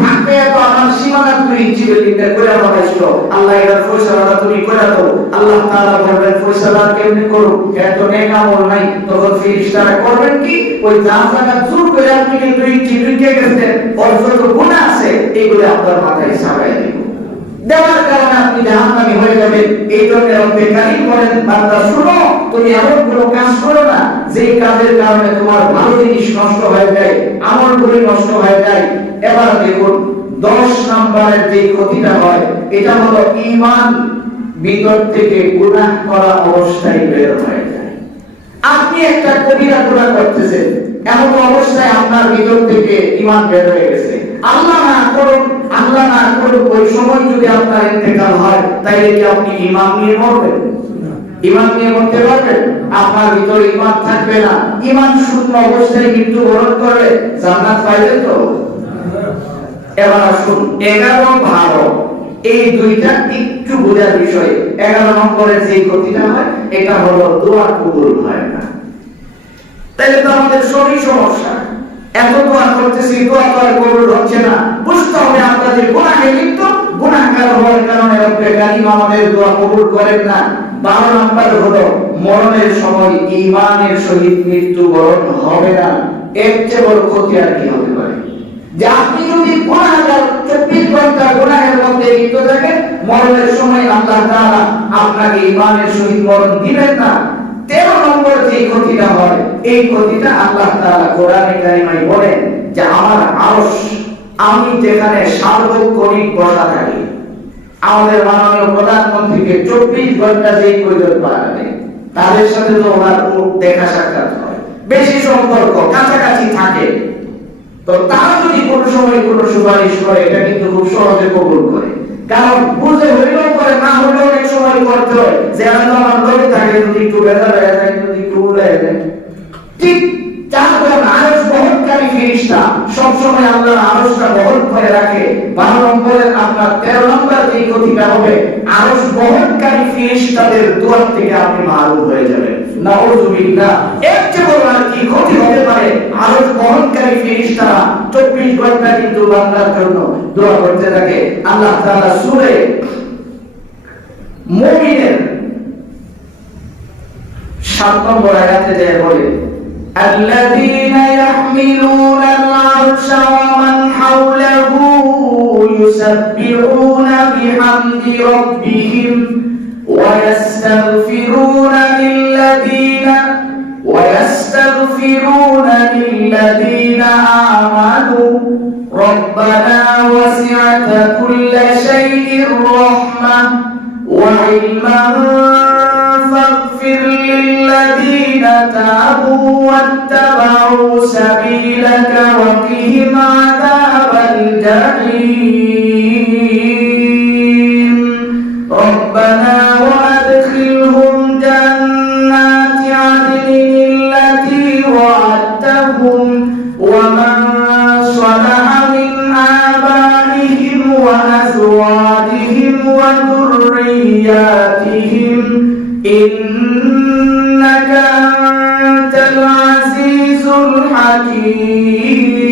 থাকবে এত আমার সীমানা তুমি ইচ্ছিটা করে বানাইছিল, আল্লাহ এটার ফয়সালাটা তুমি করে দাও। আল্লাহ তাআলা বলবেন, ফয়সালা কেমনে করো, এত নেক আমল নাই। তখন ফেরেশতারা করবেন কি, ওই জাহাজটা জোর করে আপনি কিন্তু ইচ্ছিটা গেছেন, ওর যত গুনাহ আছে এগুলো আপনার মাথায় চাপায় দেব, দেওয়ার কারণে আপনি জাহান্নামী হয়ে যাবেন। এই জন্য রব্বে কারীম বলেন, বান্দা শুনো, তুমি এমন কোনো কাজ করো না যে কাজের কারণে তোমার ভালো জিনিস নষ্ট হয়ে যায়, আমলগুলি নষ্ট হয়ে যায়। এবার দেখুন 10 নম্বরের যে ক্ষতিটা হয়, এটা হলো ঈমান ভিতর থেকে গুনাহ করা অবস্থায় বের হয়ে যায়। আপনি একটা কবিরা গুনাহ করতেছেন, এমন অবস্থায় আপনার ভিতর থেকে ঈমান বের হয়ে গেছে। আল্লাহ না করুন ওই সময় যদি আপনার ইন্তেকাল হয়, তাইলে কি আপনি ঈমান নিয়ে মরবেন? ঈমান নিয়ে মরতে পারবেন? আপনার ভিতরে ঈমান থাকবে না। ঈমান শূন্য অবস্থায় মৃত্যুবরণ করলে জান্নাত পাইবেন তো? এবার আসুন 11 12 এই দুইটা একটু বোঝার বিষয়। 11 নম্বরের যে ক্ষতিটা হয়, এটা হলো দোয়া কবুল হয় না। তাহলে তো আমাদের সবই সমস্যা। এত দোয়া করতেছি, দোয়া তো আর কবুল হচ্ছে না। বুঝতে হবে আমরা যে গুনাহে লিপ্ত, গুনাহগার হওয়ার কারণে রব্বে কারীম আমাদের দোয়া কবুল করেন না। 12 নম্বর হলো মরণের সময় ঈমানের সহিত মৃত্যুবরণ হবে না। এর চেয়ে বড় ক্ষতি আর কি হতে পারে? যে আপনি যদি গুনাহগার 24 ঘন্টা গুনাহের মধ্যে লিপ্ত থাকেন, মরণের সময় আল্লাহ তাআলা আপনাকে ঈমানের সহিত মরণ দিবেন না। 13 নম্বর যে ক্ষতিটা হয়, এই ক্ষতিটা আল্লাহ তাআলা কোরআনে কারিমায় বলেন যে আমার আরশ, আমি যেখানে সার্বক্ষণিক বসা থাকি, আমাদের মাননীয় প্রধানমন্ত্রীকে 24 ঘন্টা যেই প্রয়োজন পাবে তাদের সাথে তো ওনার দেখা সাক্ষাৎ হয়, বেশি সম্পর্ক, কাছাকাছি থাকে। তো তারা যদি কোনো সময় কোনো সুপারিশ করে, এটা কিন্তু খুব সহজে কবুল করে। কারণ বুঝে হইলেও করে, না হইলেও অনেক সময় করতে হয় যে আমার লগে থাকে, যদি একটু বেজার হয়ে যায়, যদি একটু উল্লে যায়। ঠিক তারপর আরশ বহনকারী ফেরেশতা সবসময় আল্লাহর আরশটা বহন করে রাখে। 12 নম্বরের আপনার 13 নম্বর যে ক্ষতিটা হবে, আরশ বহনকারী ফেরেশতাদের দোয়া থেকে আপনি মারুম হয়ে যাবেন। নাউযুবিল্লাহ। এর চেয়ে বড় আর কি ক্ষতি হতে পারে? আরশ বহনকারী ফেরেশতারা 24 ঘন্টা কিন্তু বান্দার জন্য দোয়া করতে থাকে। আল্লাহ তাআলা সূরা মুমিনের 7 নম্বর আয়াতে যায় বলে, الذين يحملون العرش ومن حوله يسبحون بحمد ربهم ويستغفرون للذين آمنوا ربنا وسعت كل شيء رحمة وعلما فاغفر للذين تابوا واتبعوا سبيلك وقهم عذاب الجحيم ربنا وأدخلهم جنات عدن التي وعدتهم ومن ইন্নাকা আনতাল আজিজুল হাকীম।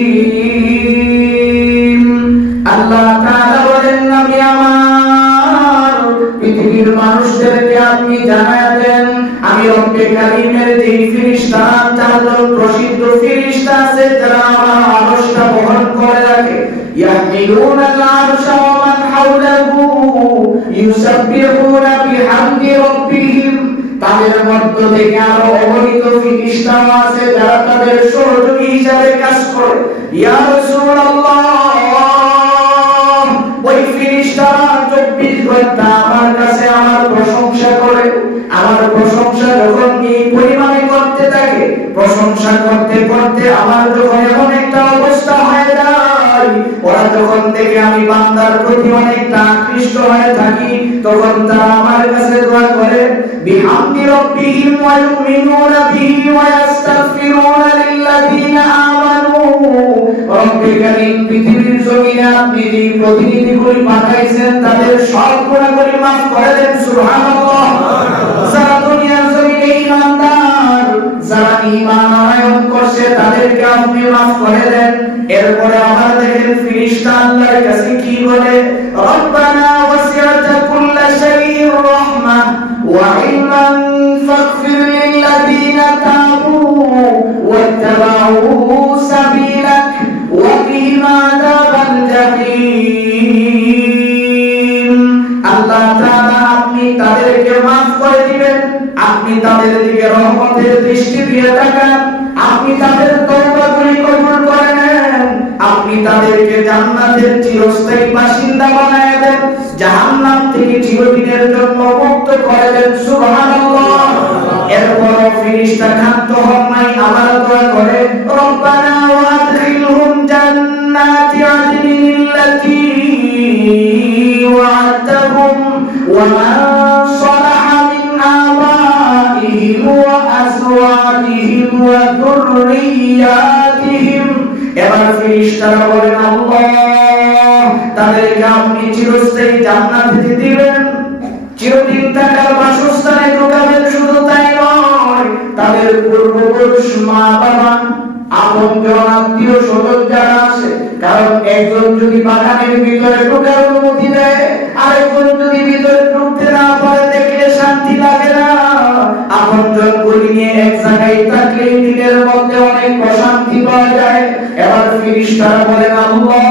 আল্লাহ তাআলা বলেন, নবী আমার, পৃথিবীর মানুষদেরকে আপনি জানায়া দেন, আমি রব্বে কারীমের যে ফেরেশতা, চারজন প্রসিদ্ধ ফেরেশতা আছে যারা আমার আরশটা বহন করে রাখে, ইয়াহমিলুনাল আরশা ওয়া মান হাওলাহু ইউসাব্বিহুনা বিহামদি রাব্বিহিম। তাদের মধ্য থেকে আরো অগণিত ফেরেশতা আছে যারা তাদের সহযোগী হিসাবে কাজ করে। ইয়া রাসূলুল্লাহ, ওই ফেরেশতারা 24 ঘন্টা আমার কাছে আমার প্রশংসা করে। আমার প্রশংসা যখন এই পরিমাণে করতে থাকে, প্রশংসা করতে করতে আমার যখন এমন একটা অবস্থা হয়ে যায়, ওরা যখন থেকে আমি বান্দার প্রতি অনেকটা আকৃষ্ট হয়ে থাকি, তখন তারা আমার কাছে দোয়া করে, বিহামদি রাব্বিহিম ওয়া ইউমিনুনা বিহি ওয়া ইস্তাগফিরুনা লিল্লাযিনা আমানু। রব্বে কারীম, পৃথিবীর জমিনে আপনি যে প্রতিনিধিগুলি পাঠাইছেন তাদের সব গুনাহগুলি মাফ করে দেন। সুবহানাল্লাহ। যারা দুনিয়ার জমিনে ঈমানদার, যারা ঈমান আনয়ন করছে তাদেরকে আপনি মাফ করে দেন। এরপরে আমার দেখেন ফেরেশতা আল্লাহর কাছে কি বলে, রব্বানা ওয়াসি'তা কুল্লা শাইইন রাহমাহ ওয়া ইলমান ফাগফির লিল্লাযিনা তাবু ওয়াত্তাবাউ সাবিলাক ওয়া কিহিম আযাবাল জাহিম। আল্লাহ তাআলা আপনি তাদেরকে মাফ করে দিবেন, আপনি তাদের দিকে রহমতের দৃষ্টি দিয়ে তাকান, আপনি তাদের তওবাগুলি কবুল করে নেন, আপনি তাদেরকে জান্নাতের চিরস্থায়ী বাসিন্দা বানায় দেন, জাহান্নাম থেকে চিরদিনের জন্য মুক্ত করে দেন। সুবহানাল্লাহ। এরপর ফেরেশতা ক্ষান্ত হন নাই, আবার দোয়া করে, রব্বানা ওয়া আদখিলহুম জান্নাতি আদনিল্লাতী ওয়া'আদতাহুম ওয়া মান সালাহা মিন আবাইহিম ওয়া আজওয়াজিহিম ওয়া যুররিয়াতিহিম। এবার ফেরেশতারা বলেন, আল্লাহ, তাদেরকে আপনি চিরস্থায়ী জান্নাতে দিবেন, চিরদিন থাকার বাসস্থানে ঢোকাবেন। শুধু তাই নয়, তাদের পূর্বপুরুষ, মা বাবা, আপনজন, আত্মীয় স্বজন যারা আছে, কারণ একজন যদি বাগানের ভিতরে ঢোকার অনুমতি দেয়, আরেকজন যদি ভিতরে ঢুকতে না পারে, দেখলে শান্তি লাগে না। আপনজন গুলি নিয়ে এক জায়গায় থাকলে দিলের মধ্যে অনেক প্রশান্তি পাওয়া যায়। এবার ফেরেশতারা বলেন, আল্লাহ,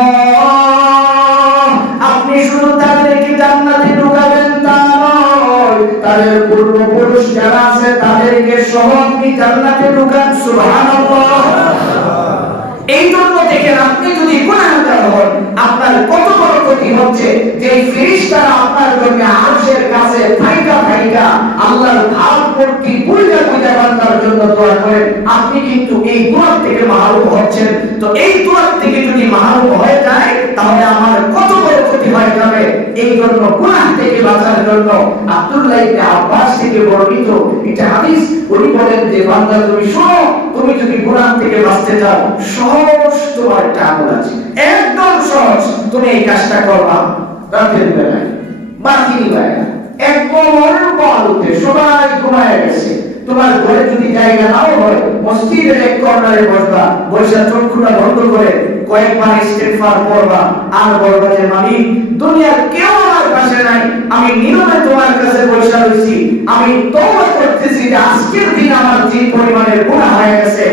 আপনি শুধু তাদেরকে জান্নাতে ঢোকাবেন তা নয়, তাদের পূর্বপুরুষ যারা আছে তাদেরকে সহ আপনি জান্নাতে ঢোকান। সুবহানাল্লাহ। এই জন্য দেখেন, আপনি যদি গুনাহগার হন, আপনার কত বড় ক্ষতি হচ্ছে যে ফেরেশতারা আপনার জন্য আরশের কাছে থাইকা থাইকা আল্লাহর ভাবমূর্তি পূজা পূজা বান্দার জন্য দোয়া করেন। আপনি কিন্তু এই দোয়া থেকে মাহরুম হচ্ছেন। তো এই দোয়া থেকে যদি মাহরুম হয়ে যায়, তাহলে আমার কত বড় ক্ষতি হয়ে যাবে। এই জন্য গুনাহ থেকে বাঁচার জন্য আব্দুল্লাহ ইবনে আব্বাস থেকে বর্ণিত একটা হাদিস, উনি বলেন যে, বান্দা তুমি শোনো, তুমি যদি গুনাহ থেকে বাঁচতে চাও, সহজ তোমার একটা আমল আছে, একদম সহজ। তুমি এই কাজটা করবা, রাতের বেলায় বাতিল বেলায় একদম অল্প আলোতে সবাই ঘুমায় গেছে, তোমার ঘরে যদি জায়গা নাও হয়, মসজিদের এক কর্নারে বসবা, বসে চক্ষুটা বন্ধ করে কয়েকবার ইস্তেগফার করবা, আর বলবা যে, মালিক, দুনিয়ার কেউ আমার পাশে নাই, আমি নীরবে তোমার কাছে বসে রয়েছি, আমি তওবা করতেছি যে আজকের দিন আমার যে পরিমাণের গুনাহ হয়ে গেছে,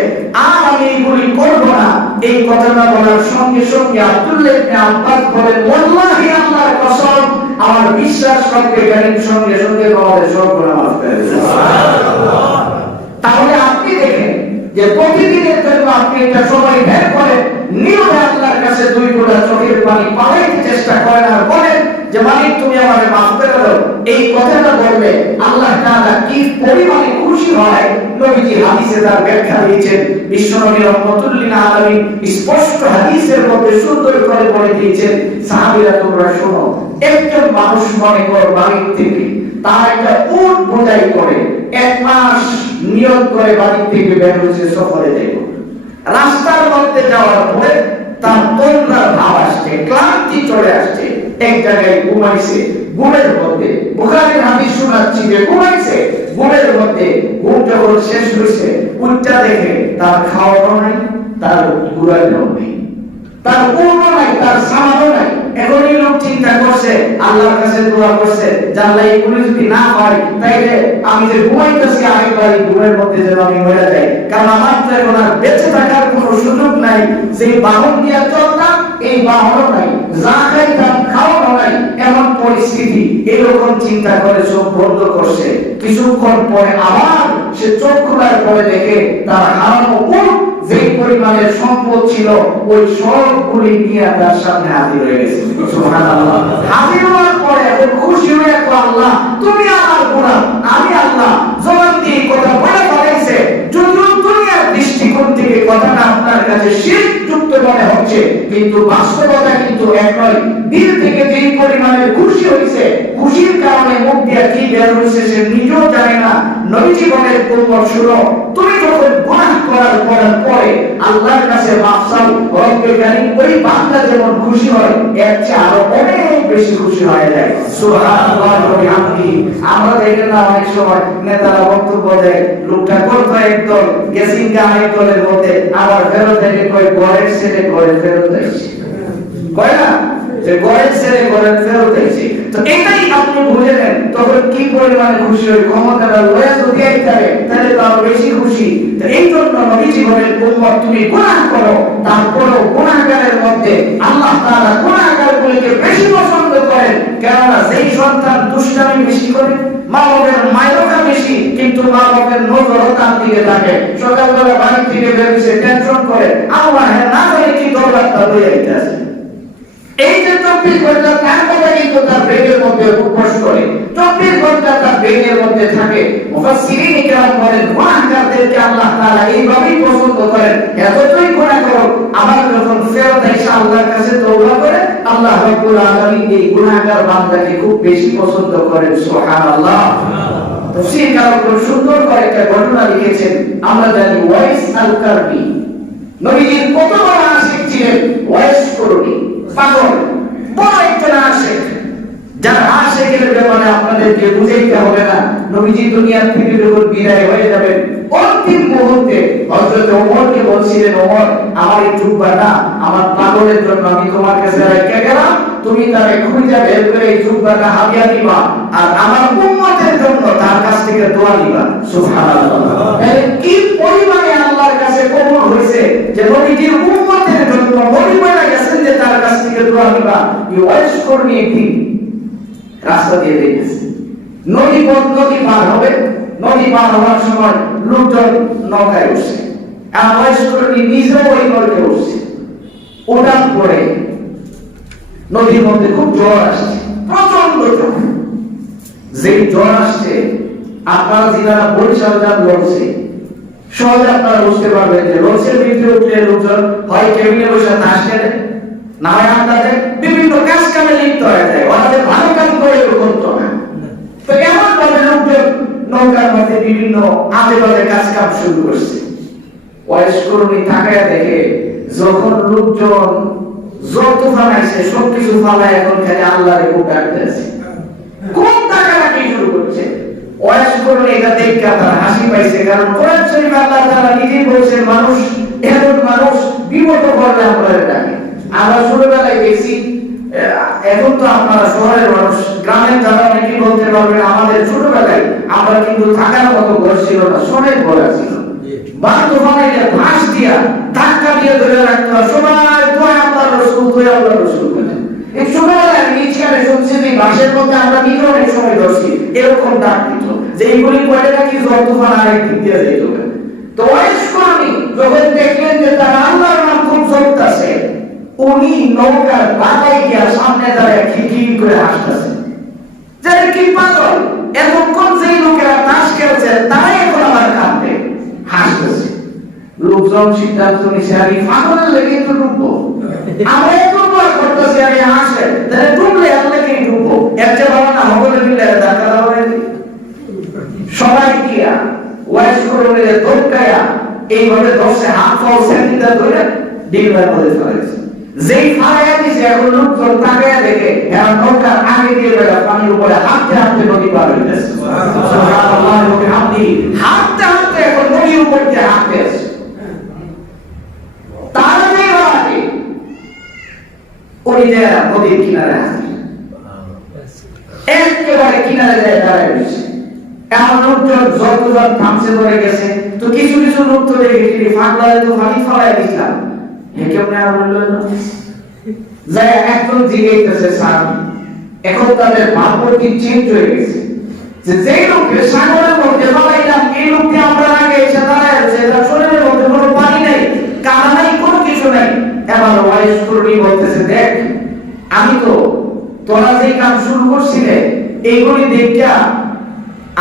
আর আমি এইগুলি করব না। এই কথাটা বলার সঙ্গে সঙ্গে আব্দুল্লাহ ইবনে আব্বাস বলেন, ওয়াল্লাহি, আল্লাহর কসম, আমার বিশ্বাস করতে গেলেন সঙ্গে সঙ্গে তোমাদের সব গুনাহ মাফ করে দেন। সুবহানাল্লাহ। তাহলে আপনি দেখেন যে প্রতিদিনের জন্য আপনি একটা সময় বের করে নীরবে আল্লাহর কাছে দুই ফোঁটা চোখের পানি পালাইতে চেষ্টা করেন, আর বলেন যে, মালিক, তুমি আমাকে মাফ করে দাও। এই কথাটা বললে আল্লাহ তাআলা কি পরিমাণে খুশি হয়, নবীজি হাদিসে তার ব্যাখ্যা দিয়েছেন। বিশ্বনবী রাহমাতুল লিল আলামিন স্পষ্ট হাদিসের মধ্যে সুন্দর করে বলে দিয়েছেন, সাহাবীরা, তোমরা শোনো, একজন মানুষ মনে কর বাড়ি থেকে তার একটা উট বোঝাই করে 1 মাস নিয়ত করে বাড়ি থেকে বের হয়েছে সফরে যাইব। রাস্তার মধ্যে যাওয়ার পরে তার তন্দ্রার ভাব আসছে, ক্লান্তি চলে আসছে, এক জায়গায় ঘুমাইছে, ঘুমের মধ্যে বুখারীর হাদিস শোনাচ্ছি যে ঘুমাইছে, ঘুমের মধ্যে ঘুম যখন শেষ হয়েছে উঠটা দেখে তার খাওয়ানো নাই, তার ঘুরানো নেই, তার উড়নো নাই, তার সামানো নাই। এখন এই লোক চিন্তা করছে, আল্লাহর কাছে দোয়া করছে, জানলা এগুলো যদি না হয় তাইলে আমি যে ঘুমাইতেছি আরেকবার এই ঘুমের মধ্যে যেন আমি হয়ে যাই, কারণ আমার তো এখন আর বেঁচে থাকার কোনো সুযোগ নাই। যে বাহন দিয়ে চলতাম এই বাহনও নাই, যা খাইতাম খাওয়ানো নাই, এমন পরিস্থিতি। এরকম চিন্তা করে চোখ বন্ধ করছে। কিছুক্ষণ পরে আবার সে চোখ খোলার পরে দেখে তার হারানো উট যে পরিমাণের সম্পদ ছিল ওই সবগুলি নিয়ে তার সামনে হাজির হয়ে গেছে। সুবহানাল্লাহ। হাজির হওয়ার পরে এখন খুশি হয়ে আল্লাহ তুমি আমার গোলাম, আমি আল্লাহ জবান দিয়ে কথা বলে ফেলেছে। যদিও দুনিয়ার দৃষ্টিকোণ থেকে কথাটা আপনার কাছে শিরক যুক্ত মনে হচ্ছে, কিন্তু বাস্তবতা কিন্তু এক নয়। দিল থেকে যে পরিমাণের খুশি হয়েছে, খুশির কারণে মুখ দিয়ে কি বের হয়েছে সে নিজেও জানে না। নবীজি বলেন তোমরা শুনো, তুমি যখন গুনাহ করার পরে আল্লাহর কাছে মাফ চাও, রব্বুল কারীম ওই বান্দা যেমন খুশি হয় এর চেয়ে আরো অনেক বেশি খুশি হয়ে যায়। সুবহানাল্লাহ ওয়া বিহামদিহি। আমরা দেখি না অনেক সময় নেতারা বক্তব্য দেয়, লোকটা করতো একদল, গেছিন আরেক দলের মধ্যে, আবার ফেরত থেকে কয় ঘরের ছেলে ঘরে ফেরত আসছে, কয় না যে ঘরের ছেলে ঘরে ফেরত আসছে। তো এটাই আপনি বুঝে নেন তখন কি পরিমাণে খুশি হয়। ক্ষমতাটা লয়া যদি আইতারে তাহলে তো আরো বেশি খুশি। তো এই জন্য নবীজি বলেন উম্মত তুমি গুনাহ করো, তারপরেও গুনাহগারের মধ্যে আল্লাহ তাআলা গুনাহগারগুলোকে বেশি পছন্দ করেন। কেননা যেই সন্তান দুষ্টামি বেশি করে, মা বাবার মায়রকা বেশি, কিন্তু মা বাবার নজরও তার দিকে থাকে। সকালবেলা বাড়ি থেকে বেরিয়ে টেনশন করে, আল্লাহ না জানি কি দরকারটা লয়ে আইতাছে। এই যে 24 ঘন্টা তার কথা কিন্তু তার ব্রেনের মধ্যে উপবাস করে, 24 ঘন্টা তার ব্রেনের মধ্যে থাকে। মুফাসসিরিন ইকরাম বলেন গুনাহগারদেরকে আল্লাহ তাআলা এইভাবেই পছন্দ করেন। এতটাই গুনাহ করো, আমার যখন ফেরত এসে আল্লাহর কাছে তওবা করে, আল্লাহ রাব্বুল আলামিন এই গুনাহগার বান্দাকে খুব বেশি পছন্দ করেন। সুবহানাল্লাহ। তাফসীর কারণ সুন্দর করে একটা ঘটনা লিখেছেন। আমরা জানি ওয়াইস আল-কারবি নবীজির কত বড় আশিক ছিলেন। ওয়াইস করুনি পাগল, বড় একজন আশিক। যার আশিকের ব্যাপারে আপনাদেরকে বুঝাইতে হবে না। নবীজি দুনিয়া থেকে যখন বিদায় হয়ে যাবেন, অন্তিম মুহূর্তে হযরত ওমরকে বলছিলেন, ওমর আমার এই জুব্বাটা আমার পাগলের জন্য আমি তোমার কাছে রেখে গেলাম, তুমি তারে খুঁজে বের করে এই জুব্বাটা হাদিয়া দিবা, আর আমার উম্মতের জন্য তার কাছ থেকে দোয়া নিবা। সুবহানাল্লাহ। কি পরিমাণে আল্লাহর কাছে কবুল হয়েছে যে নবীজির উম্মতের জন্য নবী বলে গেছেন যে তার কাছ থেকে দোয়া নিবা। এই ওয়াইস কর্মী একদিন রাস্তা দিয়ে দেখেছে, নদী পার হবে। নদী পার হওয়ার সময় লোকজন নৌকায় উঠছে, আর ওয়াইস কর্মী নিজেও ওই নৌকায় উঠছে। ওঠার পরে নদীর মধ্যে খুব জ্বর আসছে, প্রচন্ড জ্বর। যে জ্বর আসছে আপনারা যারা বরিশাল যান লড়ছে, সহজে আপনারা বুঝতে পারবেন যে লড়ছের ভিতরে উঠলে লোকজন হয় কেবিনে বসে তাস খেলে, না হয় আপনাদের বিভিন্ন কাজ কামে লিপ্ত হয়ে যায়। ওনাদের ভালো কাজ করে করতো না। তো এমন ভাবে লোকজন নৌকার মধ্যে বিভিন্ন আজেবাজে কাজ কাম শুরু করছে। ওয়াইস কর্মী তাকায় দেখে যখন লোকজন যত ফালাইছে সবকিছু ফালায় এখন খালি আল্লাহরে খুব ডাকতেছে, কোন টাকাটাকে শুরু করছে। ওয়াইস কর্মী এটা দেখে তার হাসি পাইছে, কারণ কোরআন শরীফ আল্লাহ তাআলা নিজেই বলেছেন মানুষ এমন মানুষ বিপদ করলে আমরা ডাকে। আমরা ছোটবেলায় দেখছি, এখন তো আপনারা শহরের মানুষ, গ্রামের যারা নাকি বলতে পারবেন আমাদের ছোটবেলায় আমরা কিন্তু থাকার মতো ঘর ছিল না, সবাই ঘর ছিল। বান্ধবানে ঘাস দিয়া ধাক্কা দিয়ে ধরে রাখতো, সবাই দোয়া আল্লাহর রাসূল, দোয়া আল্লাহর রাসূল বলে। এই ছোটবেলায় নিচে শুনছি যে ঘাসের মধ্যে আমরা নিজে অনেক সময় ধরছি, এরকম ডাক দিত যে এইগুলি পড়ে নাকি জ্বর তুফান আরেক দিক দিয়ে যেত। তো ওয়াইস কর্মী যখন দেখলেন যে তার আল্লাহর নাম খুব চলতেছে, উনি নৌকার বাতায় গিয়া সামনে দাঁড়ায় খিলখিল করে হাসতেছে যে কি পাগল, এতক্ষণ যেই লোকেরা তাস খেলছে তারাই এখন আমার কাঁদতে হাসতেছে। লোকজন সিদ্ধান্ত নিছে আমি পাগলের লেগে তো ডুববো, আমরা একটু দোয়া করতেছি আমি হাসে তাহলে ডুবলে আল্লাহকে ডুববো, এর চেয়ে ভালো না হবলে মিলে ধাক্কা দেওয়া। সবাই গিয়া ওয়াইস করে ধরকায়া এইভাবে দশে হাত পাও সেন্টিটা ধরে ডিমের মধ্যে ফেলে গেছে। যেই ফালাইয়া দিছে এখন লোকজন তাকায়া দেখে এরা নৌকার আগে দিয়ে বেড়া পানির উপরে হাঁটতে হাঁটতে নদী পার হইতেছে সুবহানাল্লাহ ওয়া বিহামদিহি হাঁটতে হাঁটতে এখন নদীর উপর দিয়ে হাঁটতে আছে তার আগে ওই যে নদীর কিনারে আছে একেবারে কিনারে যায় দাঁড়ায় রয়েছে এমন লোকজন যতজন থামছে ধরে গেছে তো কিছু কিছু লোক তো দেখে ফাঁকলায় তো পানি ফলায় দিলাম কেমন আর বললো না যায় একজন জিজ্ঞেস স্বামী এখন তাদের ভাবমূর্তি চেঞ্জ হয়ে গেছে যে যেই লোককে সাগরের মধ্যে ফলাইলাম এই লোককে আমরা আগে এসে দাঁড়ায় আছে তার শরীরের মধ্যে কোনো পানি নাই কাদা নাই কোনো কিছু নাই এবার ওয়াইস করবি বলতেছে দেখ আমি তো তোরা যে কাজ শুরু করছিলে এইগুলি দেখিয়া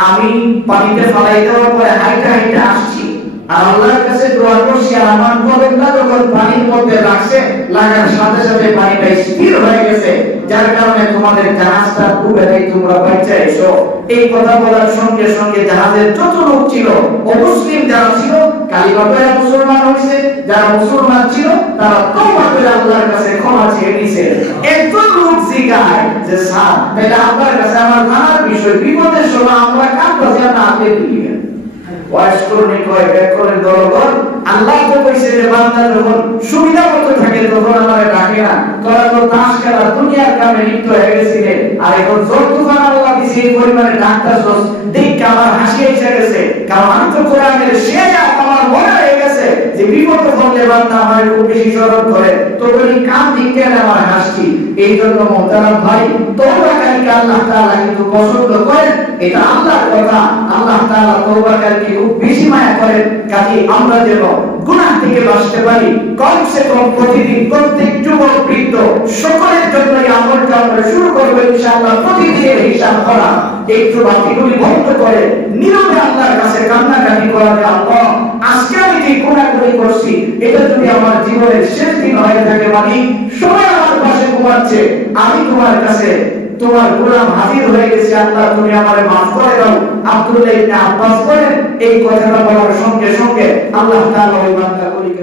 আমি পানিতে ফলাই দেওয়ার পরে হাইটা হাইটা আসছি আর আল্লাহর কাছে দোয়া করছি আর আমার কদমটা যখন পানির মধ্যে রাখছে লাগার সাথে সাথে পানিটা স্থির হয়ে গেছে যার কারণে তোমাদের জাহাজটা ডুবে নাই তোমরা বাঁচা এসো এই কথা বলার সঙ্গে সঙ্গে জাহাজের যত লোক ছিল অমুসলিম যারা ছিল কালিমা পড়ে মুসলমান হয়েছে যারা মুসলমান ছিল তারা তওবা করে আল্লাহর কাছে ক্ষমা চেয়ে নিছে একজন লোক জিগায় যে স্যার তাহলে আপনার কাছে আমার জানার বিষয় বিপদের সময় আমরা কার কাছে না আপনি দিলেন ওয়াইস করনি কয় ব্যাকরণের দলগণ আল্লাহ তো কইছে যে বান্দা যখন সুবিধা মতো থাকে তখন আমারে ডাকে না তোরা তো তাস খেলা দুনিয়ার কামে লিপ্ত হয়ে গেছিলে আর এখন জোর তুফান আল্লাহ দিছে এই পরিমাণে ডাকতাছস দেখ আমার হাসি এসে গেছে কারণ আমি তো কোরআনের শেষ আমার মনে হয়ে গেছে যে বিপদ হলে বান্দা আমার খুব বেশি স্মরণ করে তো বলি কাম দিকে আমার হাসি এই জন্য মোহতারাম ভাই তওবাকারীকে আল্লাহ তাআলা কিন্তু পছন্দ করেন এটা আল্লাহর কথা আল্লাহ তাআলা তওবাকারীকে খুব বেশি মায়া করেন কাজে আমরা যেন গুনাহ থেকে বাঁচতে পারি কমসে কম প্রতিদিন প্রত্যেক যুবক বৃদ্ধ সকলের জন্য এই আমলটা আমরা শুরু করব ইনশাআল্লাহ প্রতিদিনের হিসাব করা একটু বাকিগুলি বন্ধ করে নীরবে আল্লাহর কাছে কান্নাকাটি করা যে আল্লাহ আজকে আমি যে গুনাহগুলি করছি এটা যদি আমার জীবনের শেষ দিন হয়ে থাকে মানে সবাই আমার পাশে ঘুমাচ্ছে আমি তোমার কাছে তোমার গোলাম হাজির হয়ে গেছে আল্লাহ তুমি আমারে maaf করে দাও আব্দুল্লাহ ইবনে আব্বাস বলেন এই কথাটা বলার সঙ্গে সঙ্গে আল্লাহ তাআলা ওই বান্দাগুলিকে